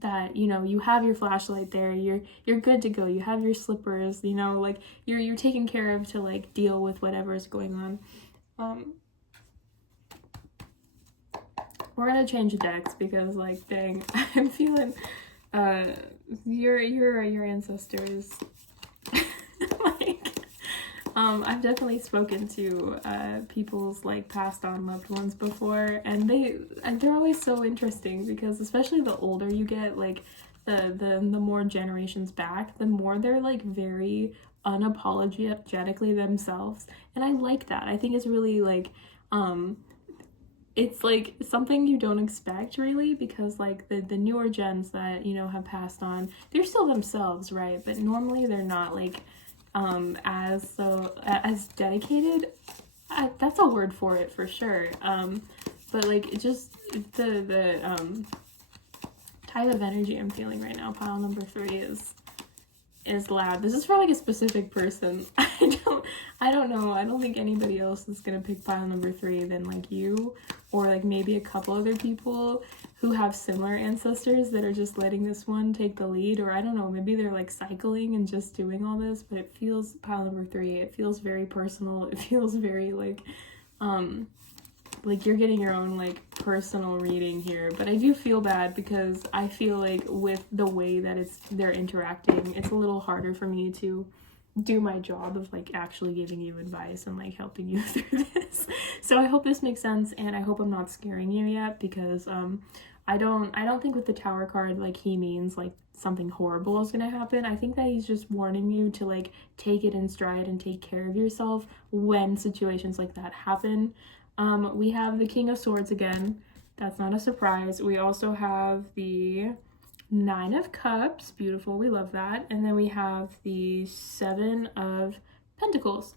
that, you know, you have your flashlight there, you're good to go, you have your slippers, you know, like you're taken care of to like deal with whatever is going on. We're gonna change decks because, like, dang, I'm feeling your ancestors. Like, I've definitely spoken to people's like passed on loved ones before, and they're always so interesting because, especially the older you get, like the more generations back, the more they're like very unapologetically themselves, and I like that. I think it's really like it's like something you don't expect really, because like the newer gens that, you know, have passed on, they're still themselves, right? But normally they're not like as dedicated. That's a word for it for sure. But like it just the type of energy I'm feeling right now, pile number 3, is loud. This is for like a specific person. I don't know. I don't think anybody else is gonna pick pile number 3 than like you, or like maybe a couple other people who have similar ancestors that are just letting this one take the lead, or I don't know, maybe they're like cycling and just doing all this. But it feels, pile number 3, it feels very personal. It feels very like you're getting your own like personal reading here. But I do feel bad because I feel like with the way that they're interacting, it's a little harder for me to do my job of like actually giving you advice and like helping you through this. So I hope this makes sense, and I hope I'm not scaring you yet, because I don't think with the Tower card like he means like something horrible is gonna happen. I think that he's just warning you to like take it in stride and take care of yourself when situations like that happen. We have the King of Swords again. That's not a surprise. We also have the 9 of Cups. Beautiful. We love that. And then we have the 7 of Pentacles,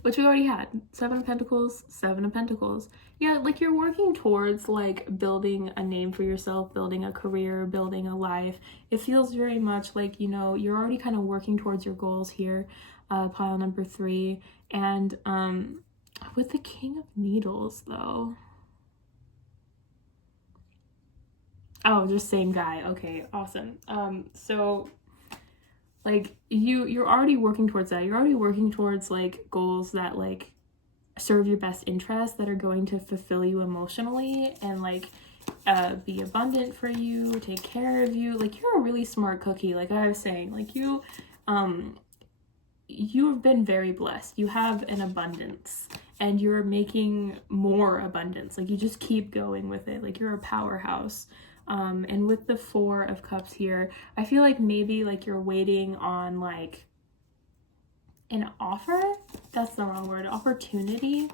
which we already had. 7 of Pentacles, 7 of Pentacles. Yeah, like you're working towards like building a name for yourself, building a career, building a life. It feels very much like, you know, you're already kind of working towards your goals here, pile number 3. And with the King of Needles though, oh, just same guy. Okay, awesome. So like you're already working towards that. You're already working towards like goals that like serve your best interests, that are going to fulfill you emotionally and like be abundant for you, take care of you. Like you're a really smart cookie. Like I was saying, like you've been very blessed. You have an abundance, and you're making more abundance. Like you just keep going with it. Like you're a powerhouse. And with the Four of Cups here, I feel like maybe like you're waiting on like an offer. That's the wrong word. Opportunity.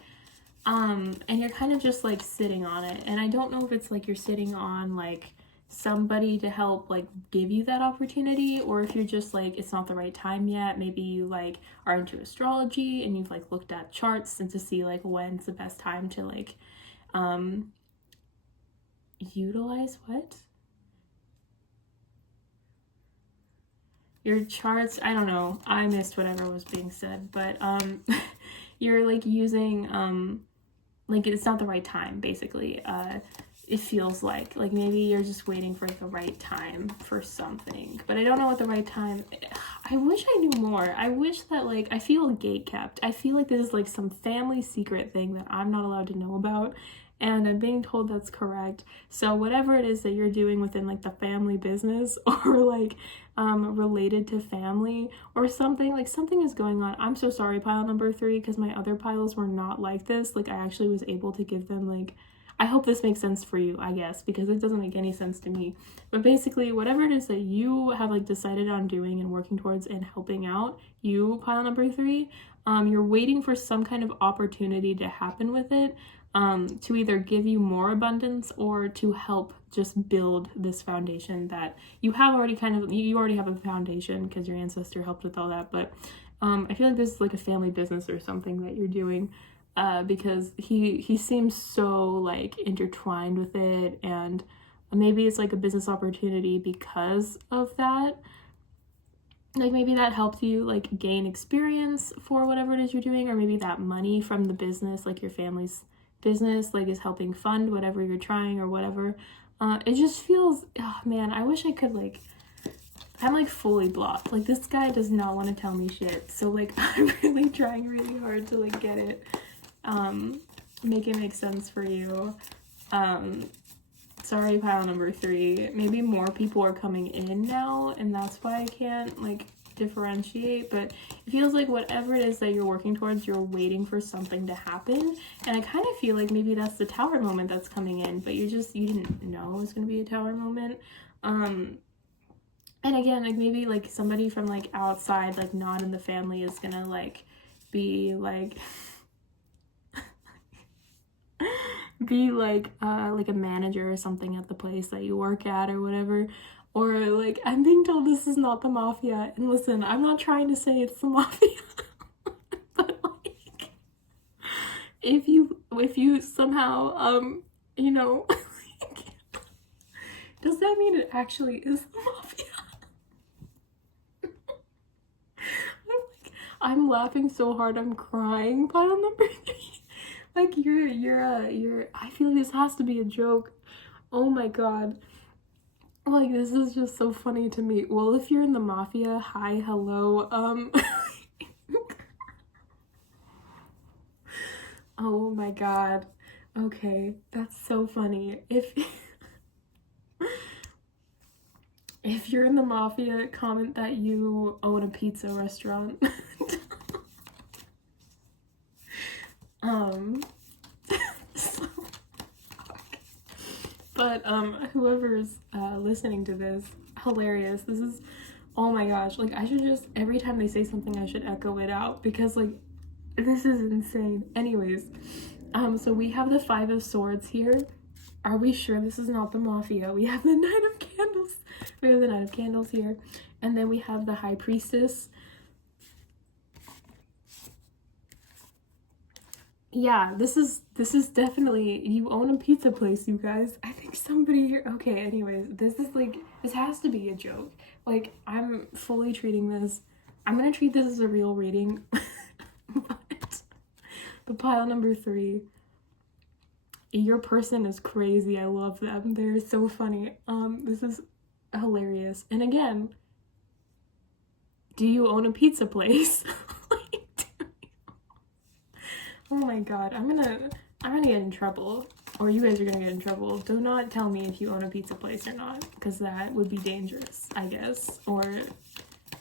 And you're kind of just like sitting on it. And I don't know if it's like you're sitting on like somebody to help like give you that opportunity, or if you're just like it's not the right time yet. Maybe you like are into astrology and you've like looked at charts and to see like when's the best time to like utilize what? Your charts. I don't know. I missed whatever was being said, but you're like using like it's not the right time basically. It feels like maybe you're just waiting for the right time for something, but I don't know what the right time. I wish I knew more. I wish that like I feel gatekept. I feel like this is like some family secret thing that I'm not allowed to know about, and I'm being told that's correct. So whatever it is that you're doing within like the family business or like related to family or something, like something is going on. I'm so sorry, pile number 3, because my other piles were not like this. Like I actually was able to give them like, I hope this makes sense for you, I guess, because it doesn't make any sense to me. But basically, whatever it is that you have like decided on doing and working towards and helping out, you, pile number 3, you're waiting for some kind of opportunity to happen with it, to either give you more abundance or to help just build this foundation that you have already you already have a foundation because your ancestor helped with all that. But I feel like this is like a family business or something that you're doing. Because he seems so like intertwined with it, and maybe it's like a business opportunity because of that. Like maybe that helped you like gain experience for whatever it is you're doing, or maybe that money from the business, like your family's business, like is helping fund whatever you're trying or whatever. It just feels, oh man, I wish I could like, I'm like fully blocked. Like this guy does not want to tell me shit. So like I'm really trying really hard to like get it. Make it make sense for you. Sorry, pile number 3. Maybe more people are coming in now, and that's why I can't like differentiate, but it feels like whatever it is that you're working towards, you're waiting for something to happen. And I kind of feel like maybe that's the tower moment that's coming in, but you didn't know it was going to be a tower moment. And again, like maybe like somebody from like outside, like not in the family, is gonna like be like like a manager or something at the place that you work at or whatever. Or like I'm being told this is not the mafia, and listen, I'm not trying to say it's the mafia. But like if you somehow you know like, does that mean it actually is the mafia? I'm laughing so hard I'm crying. Pile number 3. Like you're I feel like this has to be a joke. Oh my god. Like this is just so funny to me. Well, if you're in the mafia, hi, hello. Oh my god. Okay, that's so funny. If you're in the mafia, comment that you own a pizza restaurant. So, but whoever's listening to this, hilarious. This is, oh my gosh, like I should just, every time they say something I should echo it out, because like this is insane. Anyways, so we have the 5 of Swords here. Are we sure this is not the mafia? We have the Knight of Candles. We have the Knight of Candles here, and then we have the High Priestess. Yeah, this is definitely, you own a pizza place, you guys. I think somebody here, okay, anyways, this is like, this has to be a joke. Like, I'm fully treating this, I'm gonna treat this as a real reading. But pile number 3, your person is crazy. I love them. They're so funny. This is hilarious. And again, do you own a pizza place? Oh my god, I'm gonna get in trouble, or you guys are gonna get in trouble. Do not tell me if you own a pizza place or not, because that would be dangerous, I guess, or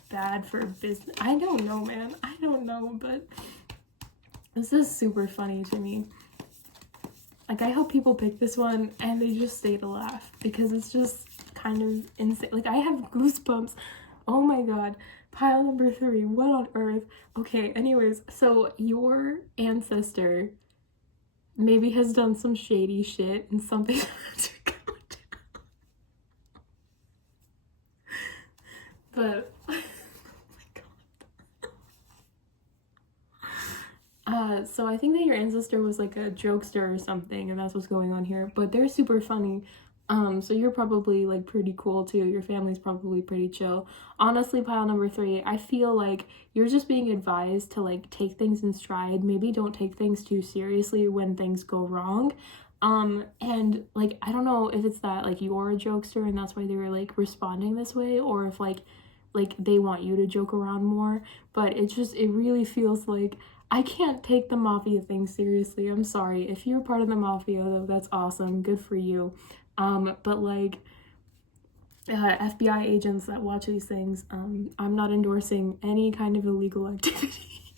bad for business. I don't know, man. I don't know, but this is super funny to me. Like, I hope people pick this one and they just stay to laugh, because it's just kind of insane. Like, I have goosebumps. Oh my god. Pile number 3. What on earth? Okay, anyways, so your ancestor maybe has done some shady shit and something to go down. But oh my god. So I think that your ancestor was like a jokester or something, and that's what's going on here. But they're super funny. So you're probably like pretty cool too. Your family's probably pretty chill. Honestly, pile number 3, I feel like you're just being advised to like take things in stride. Maybe don't take things too seriously when things go wrong. And like, I don't know if it's that like you're a jokester and that's why they were like responding this way, or if like they want you to joke around more. But it really feels like I can't take the mafia thing seriously. I'm sorry. If you're part of the mafia though, that's awesome. Good for you. But like FBI agents that watch these things, I'm not endorsing any kind of illegal activity.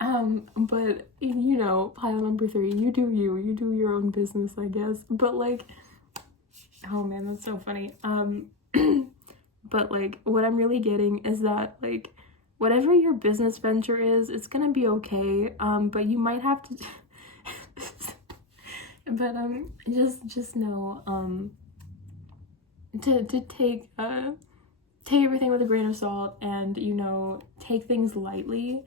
But you know, pile number 3, you do your own business, I guess. But like, oh man, that's so funny. But like, what I'm really getting is that like, whatever your business venture is, it's gonna be okay. But you might have to but just know to take everything with a grain of salt, and you know, take things lightly,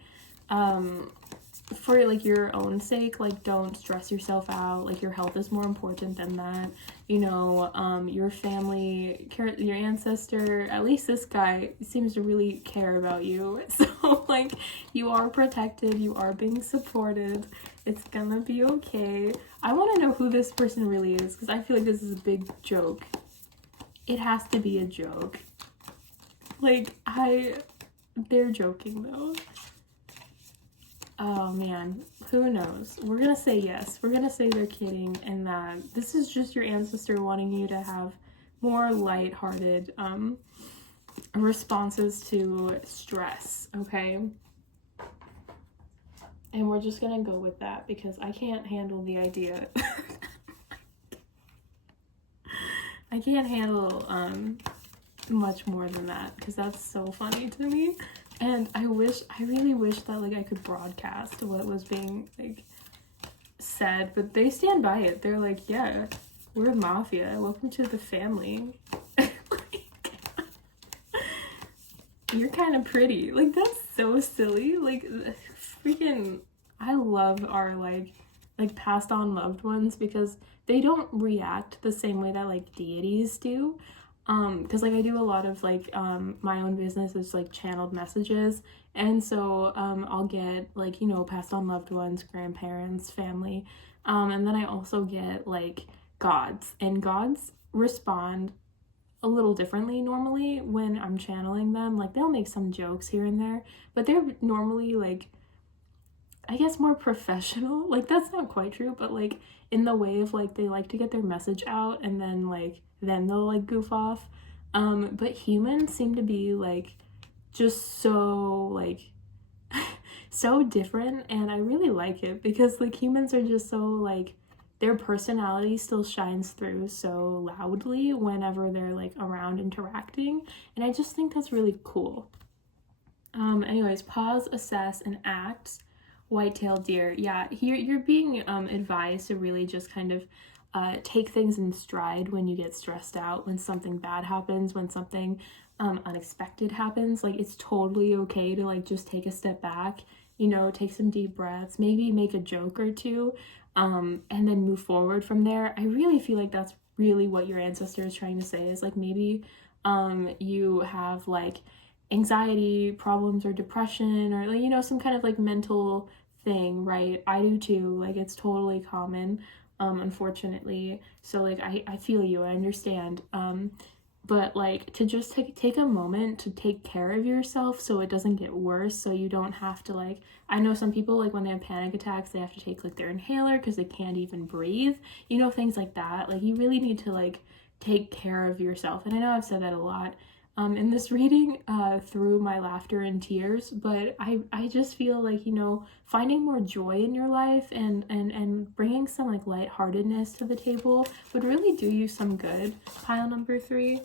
for like your own sake. Like, don't stress yourself out. Like, your health is more important than that, you know. Your family, your ancestor, at least this guy seems to really care about you, so like, you are protected, you are being supported. It's gonna be okay. I want to know who this person really is, because I feel like this is a big joke. It has to be a joke. Like, they're joking though. Oh man, who knows? We're gonna say yes. We're gonna say they're kidding, and that this is just your ancestor wanting you to have more lighthearted responses to stress, okay? And we're just gonna go with that, because I can't handle the idea. I can't handle much more than that, because that's so funny to me. And I really wish that like I could broadcast what was being like said, but they stand by it. They're like, yeah, we're mafia. Welcome to the family. You're kind of pretty. Like, that's so silly. Like, freaking, I love our like passed on loved ones, because they don't react the same way that like deities do. Because like I do a lot of like my own business is like channeled messages, and so I'll get like, you know, passed on loved ones, grandparents, family, and then I also get like gods, and gods respond a little differently normally when I'm channeling them. Like, they'll make some jokes here and there, but they're normally like, I guess, more professional. Like, that's not quite true, but like in the way of like they like to get their message out, and then they'll like goof off. But humans seem to be like just so like so different, and I really like it, because like humans are just so like, their personality still shines through so loudly whenever they're like around interacting, and I just think that's really cool. Anyways, pause, assess, and act. White-tailed deer. Yeah, here you're being advised to really just kind of take things in stride when you get stressed out, when something bad happens, when something unexpected happens. Like, it's totally okay to like just take a step back, you know, take some deep breaths, maybe make a joke or two, and then move forward from there. I really feel like that's really what your ancestor is trying to say, is like, maybe you have like anxiety problems or depression, or like, you know, some kind of like mental thing, right? I do too. Like, it's totally common, unfortunately. So like, I feel you, I understand. But like, to just take a moment to take care of yourself so it doesn't get worse, so you don't have to like, I know some people like when they have panic attacks, they have to take like their inhaler because they can't even breathe, you know, things like that. Like, you really need to like take care of yourself. And I know I've said that a lot, in this reading through my laughter and tears, but I just feel like, you know, finding more joy in your life and bringing some like lightheartedness to the table would really do you some good. Pile number 3.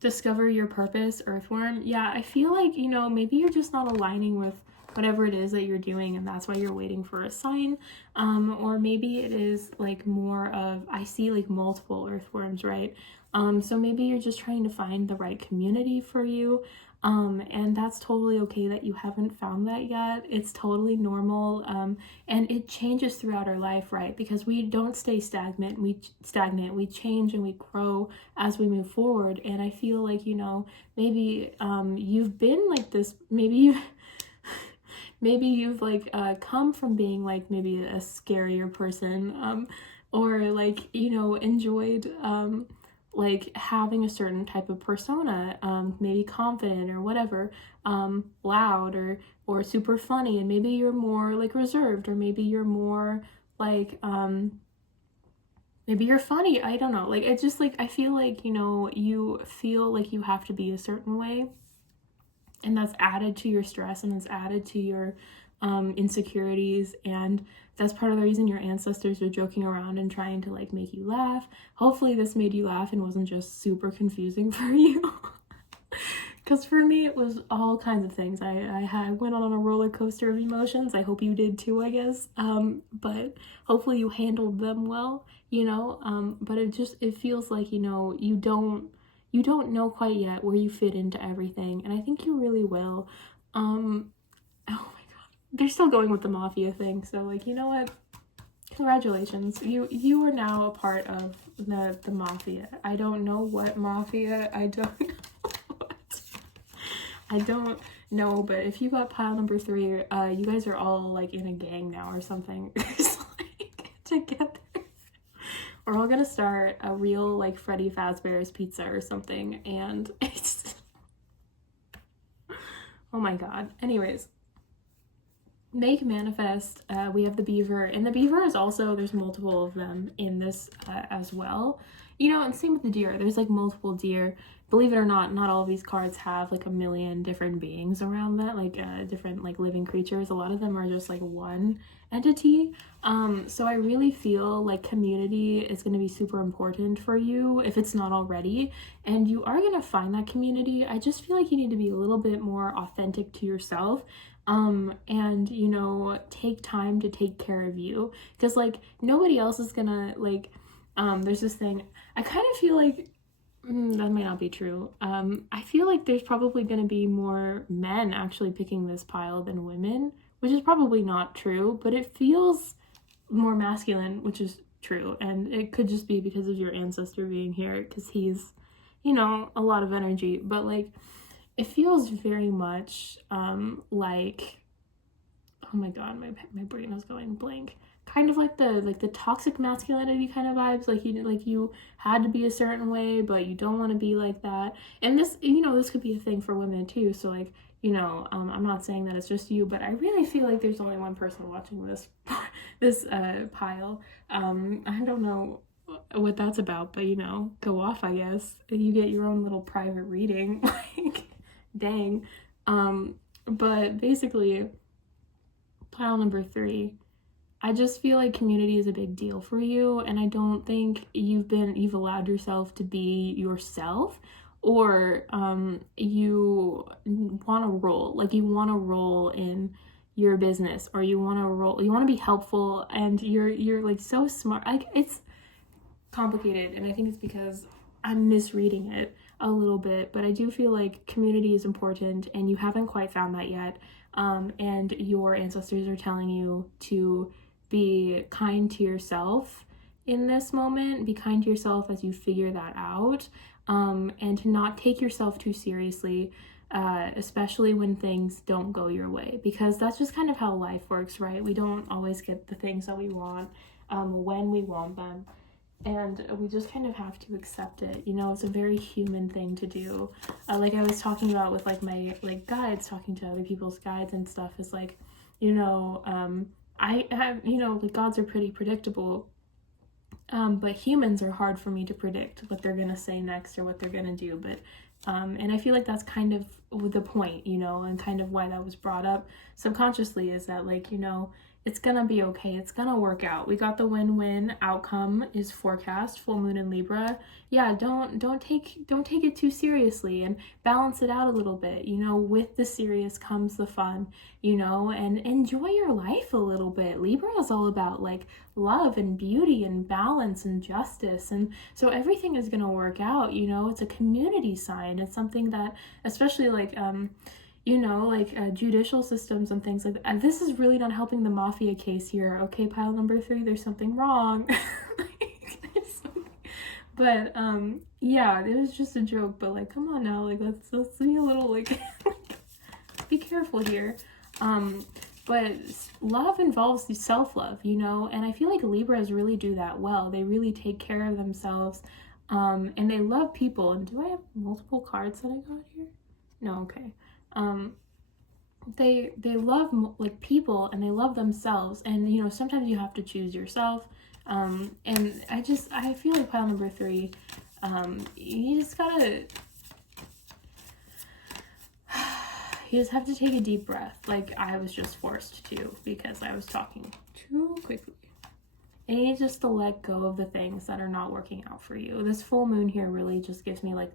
Discover your purpose, earthworm. Yeah, I feel like, you know, maybe you're just not aligning with whatever it is that you're doing, and that's why you're waiting for a sign. Or maybe it is like more of, I see like multiple earthworms, right? So maybe you're just trying to find the right community for you. And that's totally okay that you haven't found that yet. It's totally normal. And it changes throughout our life, right? Because we don't stay stagnant. We change and we grow as we move forward. And I feel like, you know, maybe you've been like this, maybe you've like come from being like maybe a scarier person, or like, you know, enjoyed like having a certain type of persona, maybe confident or whatever, loud or super funny, and maybe you're more like reserved, or maybe you're more like maybe you're funny. I don't know, like it's just like I feel like, you know, you feel like you have to be a certain way, and that's added to your stress, and it's added to your insecurities, and that's part of the reason your ancestors are joking around and trying to like make you laugh. Hopefully this made you laugh and wasn't just super confusing for you. Because for me it was all kinds of things. I went on a roller coaster of emotions. I hope you did too, I guess. But hopefully you handled them well, you know. But it feels like, you know, you don't know quite yet where you fit into everything, and I think you really will. Oh my god, they're still going with the mafia thing, so like, you know what, congratulations, you are now a part of the mafia. I don't know what mafia, I don't know what. I don't know, but if you got pile number 3, you guys are all like in a gang now or something. It's like together. We're all gonna start a real like Freddy Fazbear's Pizza or something, and it's oh my god. Anyways, make manifest. We have the beaver, and the beaver is also, there's multiple of them in this as well, you know, and same with the deer. There's like multiple deer. Believe it or not all of these cards have like a million different beings around that, like different like living creatures. A lot of them are just like one entity. So I really feel like community is going to be super important for you if it's not already, and you are going to find that community. I just feel like you need to be a little bit more authentic to yourself, and, you know, take time to take care of you, because like nobody else is gonna like, there's this thing, I kind of feel like that might not be true. I feel like there's probably going to be more men actually picking this pile than women, which is probably not true, but it feels more masculine, which is true. And it could just be because of your ancestor being here, because he's, you know, a lot of energy. But like, it feels very much like, oh my god, my brain is going blank. Kind of like the toxic masculinity kind of vibes, like you had to be a certain way, but you don't want to be like that. And this, you know, this could be a thing for women too. So like, you know, I'm not saying that it's just you, but I really feel like there's only one person watching this this pile. I don't know what that's about, but you know, go off, I guess. You get your own little private reading. Like, dang. But basically, pile number 3. I just feel like community is a big deal for you, and I don't think you've allowed yourself to be yourself, or you want to roll, like you want to roll in your business, or you want to be helpful, and you're like so smart. Like, it's complicated, and I think it's because I'm misreading it a little bit, but I do feel like community is important, and you haven't quite found that yet, and your ancestors are telling you to be kind to yourself in this moment. Be kind to yourself as you figure that out, and to not take yourself too seriously, especially when things don't go your way, because that's just kind of how life works, right? We don't always get the things that we want when we want them, and we just kind of have to accept it. You know, it's a very human thing to do. Like I was talking about with like my like guides, talking to other people's guides and stuff, is like, you know, I have, you know, the gods are pretty predictable, But humans are hard for me to predict what they're gonna say next or what they're gonna do. But and I feel like that's kind of the point, you know, and kind of why that was brought up subconsciously, is that, like, you know, it's gonna be okay, it's gonna work out. We got the win-win outcome is forecast, full moon in Libra. Yeah, don't take it too seriously, and balance it out a little bit, you know. With the serious comes the fun, you know, and enjoy your life a little bit. Libra is all about like love and beauty and balance and justice, and so everything is gonna work out, you know. It's a community sign. It's something that, especially like you know, like judicial systems and things like that. And this is really not helping the mafia case here. Okay, pile number 3, there's something wrong. But yeah, it was just a joke. But like, come on now, like let's be a little like be careful here. But love involves self-love, you know, and I feel like Libras really do that well. They really take care of themselves, and they love people. And do I have multiple cards that I got here? No, okay. They love like people, and they love themselves, and you know, sometimes you have to choose yourself. And I feel like pile number 3, you just gotta you just have to take a deep breath, like I was just forced to because I was talking too quickly. And you need just to let go of the things that are not working out for you. This full moon here really just gives me like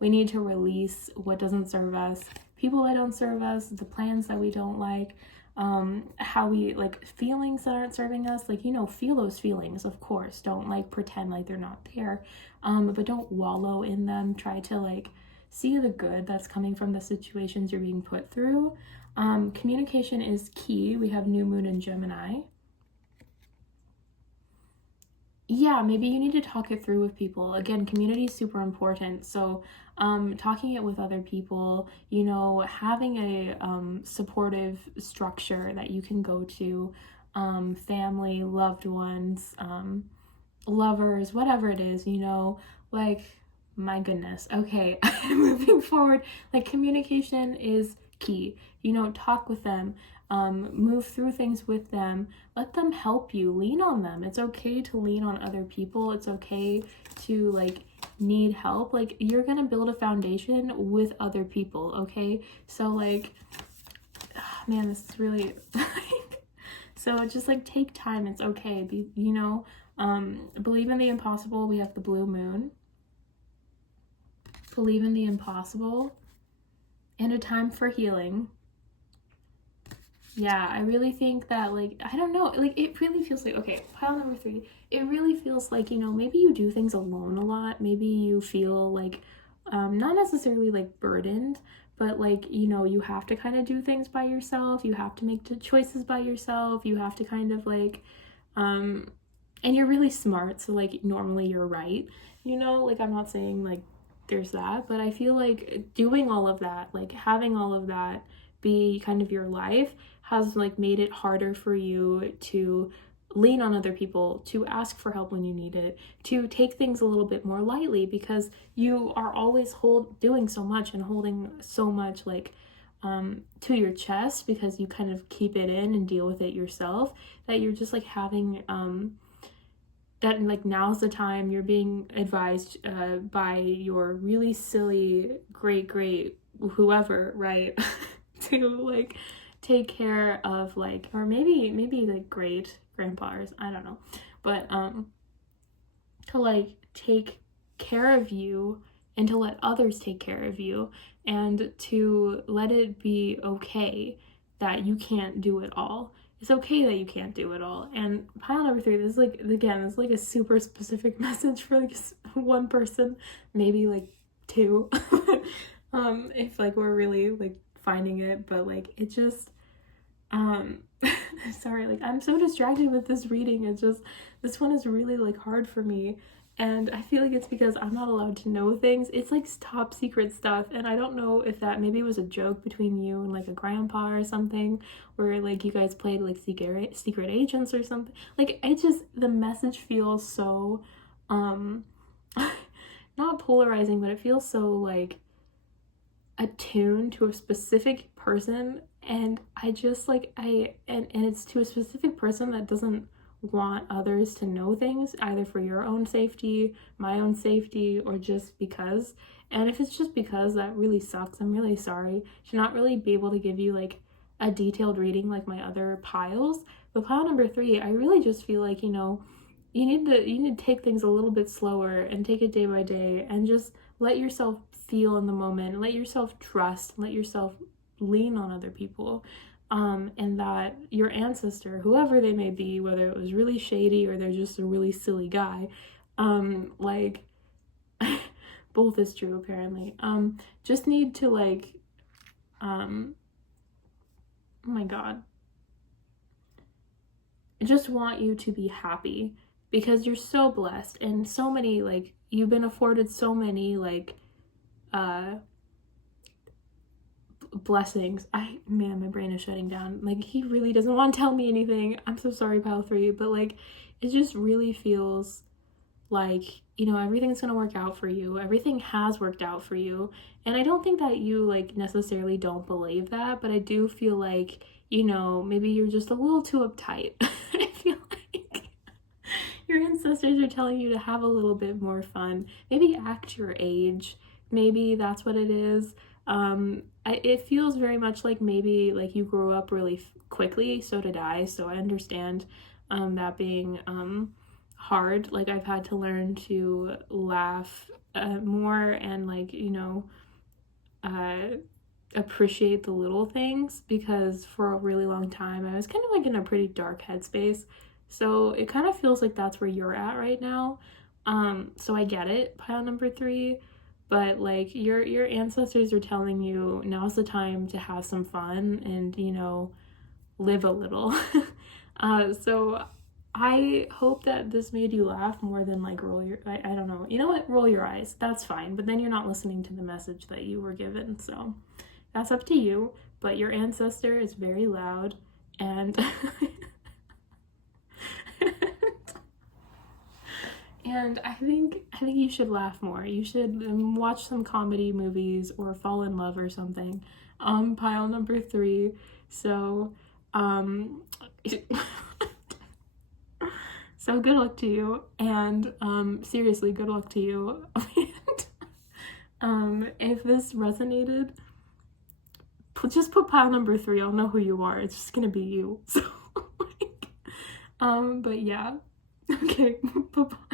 we need to release what doesn't serve us, people that don't serve us, the plans that we don't like, how we like feelings that aren't serving us. Like, you know, feel those feelings, of course. Don't like pretend like they're not there, but don't wallow in them. Try to like see the good that's coming from the situations you're being put through. Communication is key. We have new moon in Gemini. Yeah, maybe you need to talk it through with people. Again, community is super important. So talking it with other people, you know, having a supportive structure that you can go to, family, loved ones, lovers, whatever it is, you know, like, my goodness. Okay, moving forward, like communication is key. You know, talk with them, move through things with them, let them help you, lean on them. It's okay to lean on other people. It's okay to like need help. Like, you're gonna build a foundation with other people, okay? So like, man, this is really like, so just like take time. It's okay. Be, you know, believe in the impossible. We have the blue moon. Believe in the impossible and a time for healing. Yeah, I really think that, like, I don't know, like, it really feels like, okay, pile number 3, it really feels like, you know, maybe you do things alone a lot. Maybe you feel like, not necessarily like burdened, but like, you know, you have to kind of do things by yourself. You have to make the choices by yourself. You have to kind of like, and you're really smart. So like, normally you're right, you know, like, I'm not saying like there's that, but I feel like doing all of that, like having all of that be kind of your life, has like made it harder for you to lean on other people, to ask for help when you need it, to take things a little bit more lightly, because you are always doing so much and holding so much like to your chest, because you kind of keep it in and deal with it yourself, that you're just like having that like now's the time. You're being advised by your really silly great whoever, right? To like take care of like, or maybe like great grandpas, I don't know, but to like take care of you and to let others take care of you, and to let it be okay that you can't do it all. It's okay that you can't do it all. And pile number 3, this is like, again, it's like a super specific message for like one person, maybe like 2, if like we're really like finding it. But like, it just sorry, like I'm so distracted with this reading. It's just, this one is really like hard for me, and I feel like it's because I'm not allowed to know things. It's like top secret stuff, and I don't know if that maybe was a joke between you and like a grandpa or something, where like you guys played like secret agents or something. Like, it just, the message feels so not polarizing, but it feels so like attuned to a specific person, and I just like, and it's to a specific person that doesn't want others to know things, either for your own safety, my own safety, or just because. And if it's just because, that really sucks. I'm really sorry to not really be able to give you like a detailed reading like my other piles. But pile number 3, I really just feel like, you know, you need to take things a little bit slower and take it day by day and just let yourself feel in the moment, let yourself trust, let yourself lean on other people. And that your ancestor, whoever they may be, whether it was really shady or they're just a really silly guy, like both is true apparently, just need to like, oh my god, I just want you to be happy because you're so blessed, and so many, like, you've been afforded so many like blessings. Man, my brain is shutting down. Like, he really doesn't want to tell me anything. I'm so sorry, pile 3, but like, it just really feels like, you know, everything's gonna work out for you. Everything has worked out for you. And I don't think that you like necessarily don't believe that, but I do feel like, you know, maybe you're just a little too uptight. I feel like your ancestors are telling you to have a little bit more fun. Maybe act your age. Maybe that's what it is. It feels very much like maybe like you grew up really quickly. So did I. So I understand that being hard. Like, I've had to learn to laugh more and like, you know, appreciate the little things, because for a really long time I was kind of like in a pretty dark headspace. So it kind of feels like that's where you're at right now. So I get it, pile number 3. But like, your ancestors are telling you now's the time to have some fun and, you know, live a little. So I hope that this made you laugh more than like roll your, I don't know. You know what? Roll your eyes. That's fine. But then you're not listening to the message that you were given. So that's up to you. But your ancestor is very loud, and and I think you should laugh more. You should watch some comedy movies or fall in love or something. Pile number 3. So so good luck to you, and seriously, good luck to you. And if this resonated, just put pile number 3. I'll know who you are. It's just gonna be you. So like, but yeah. Okay, bye-bye.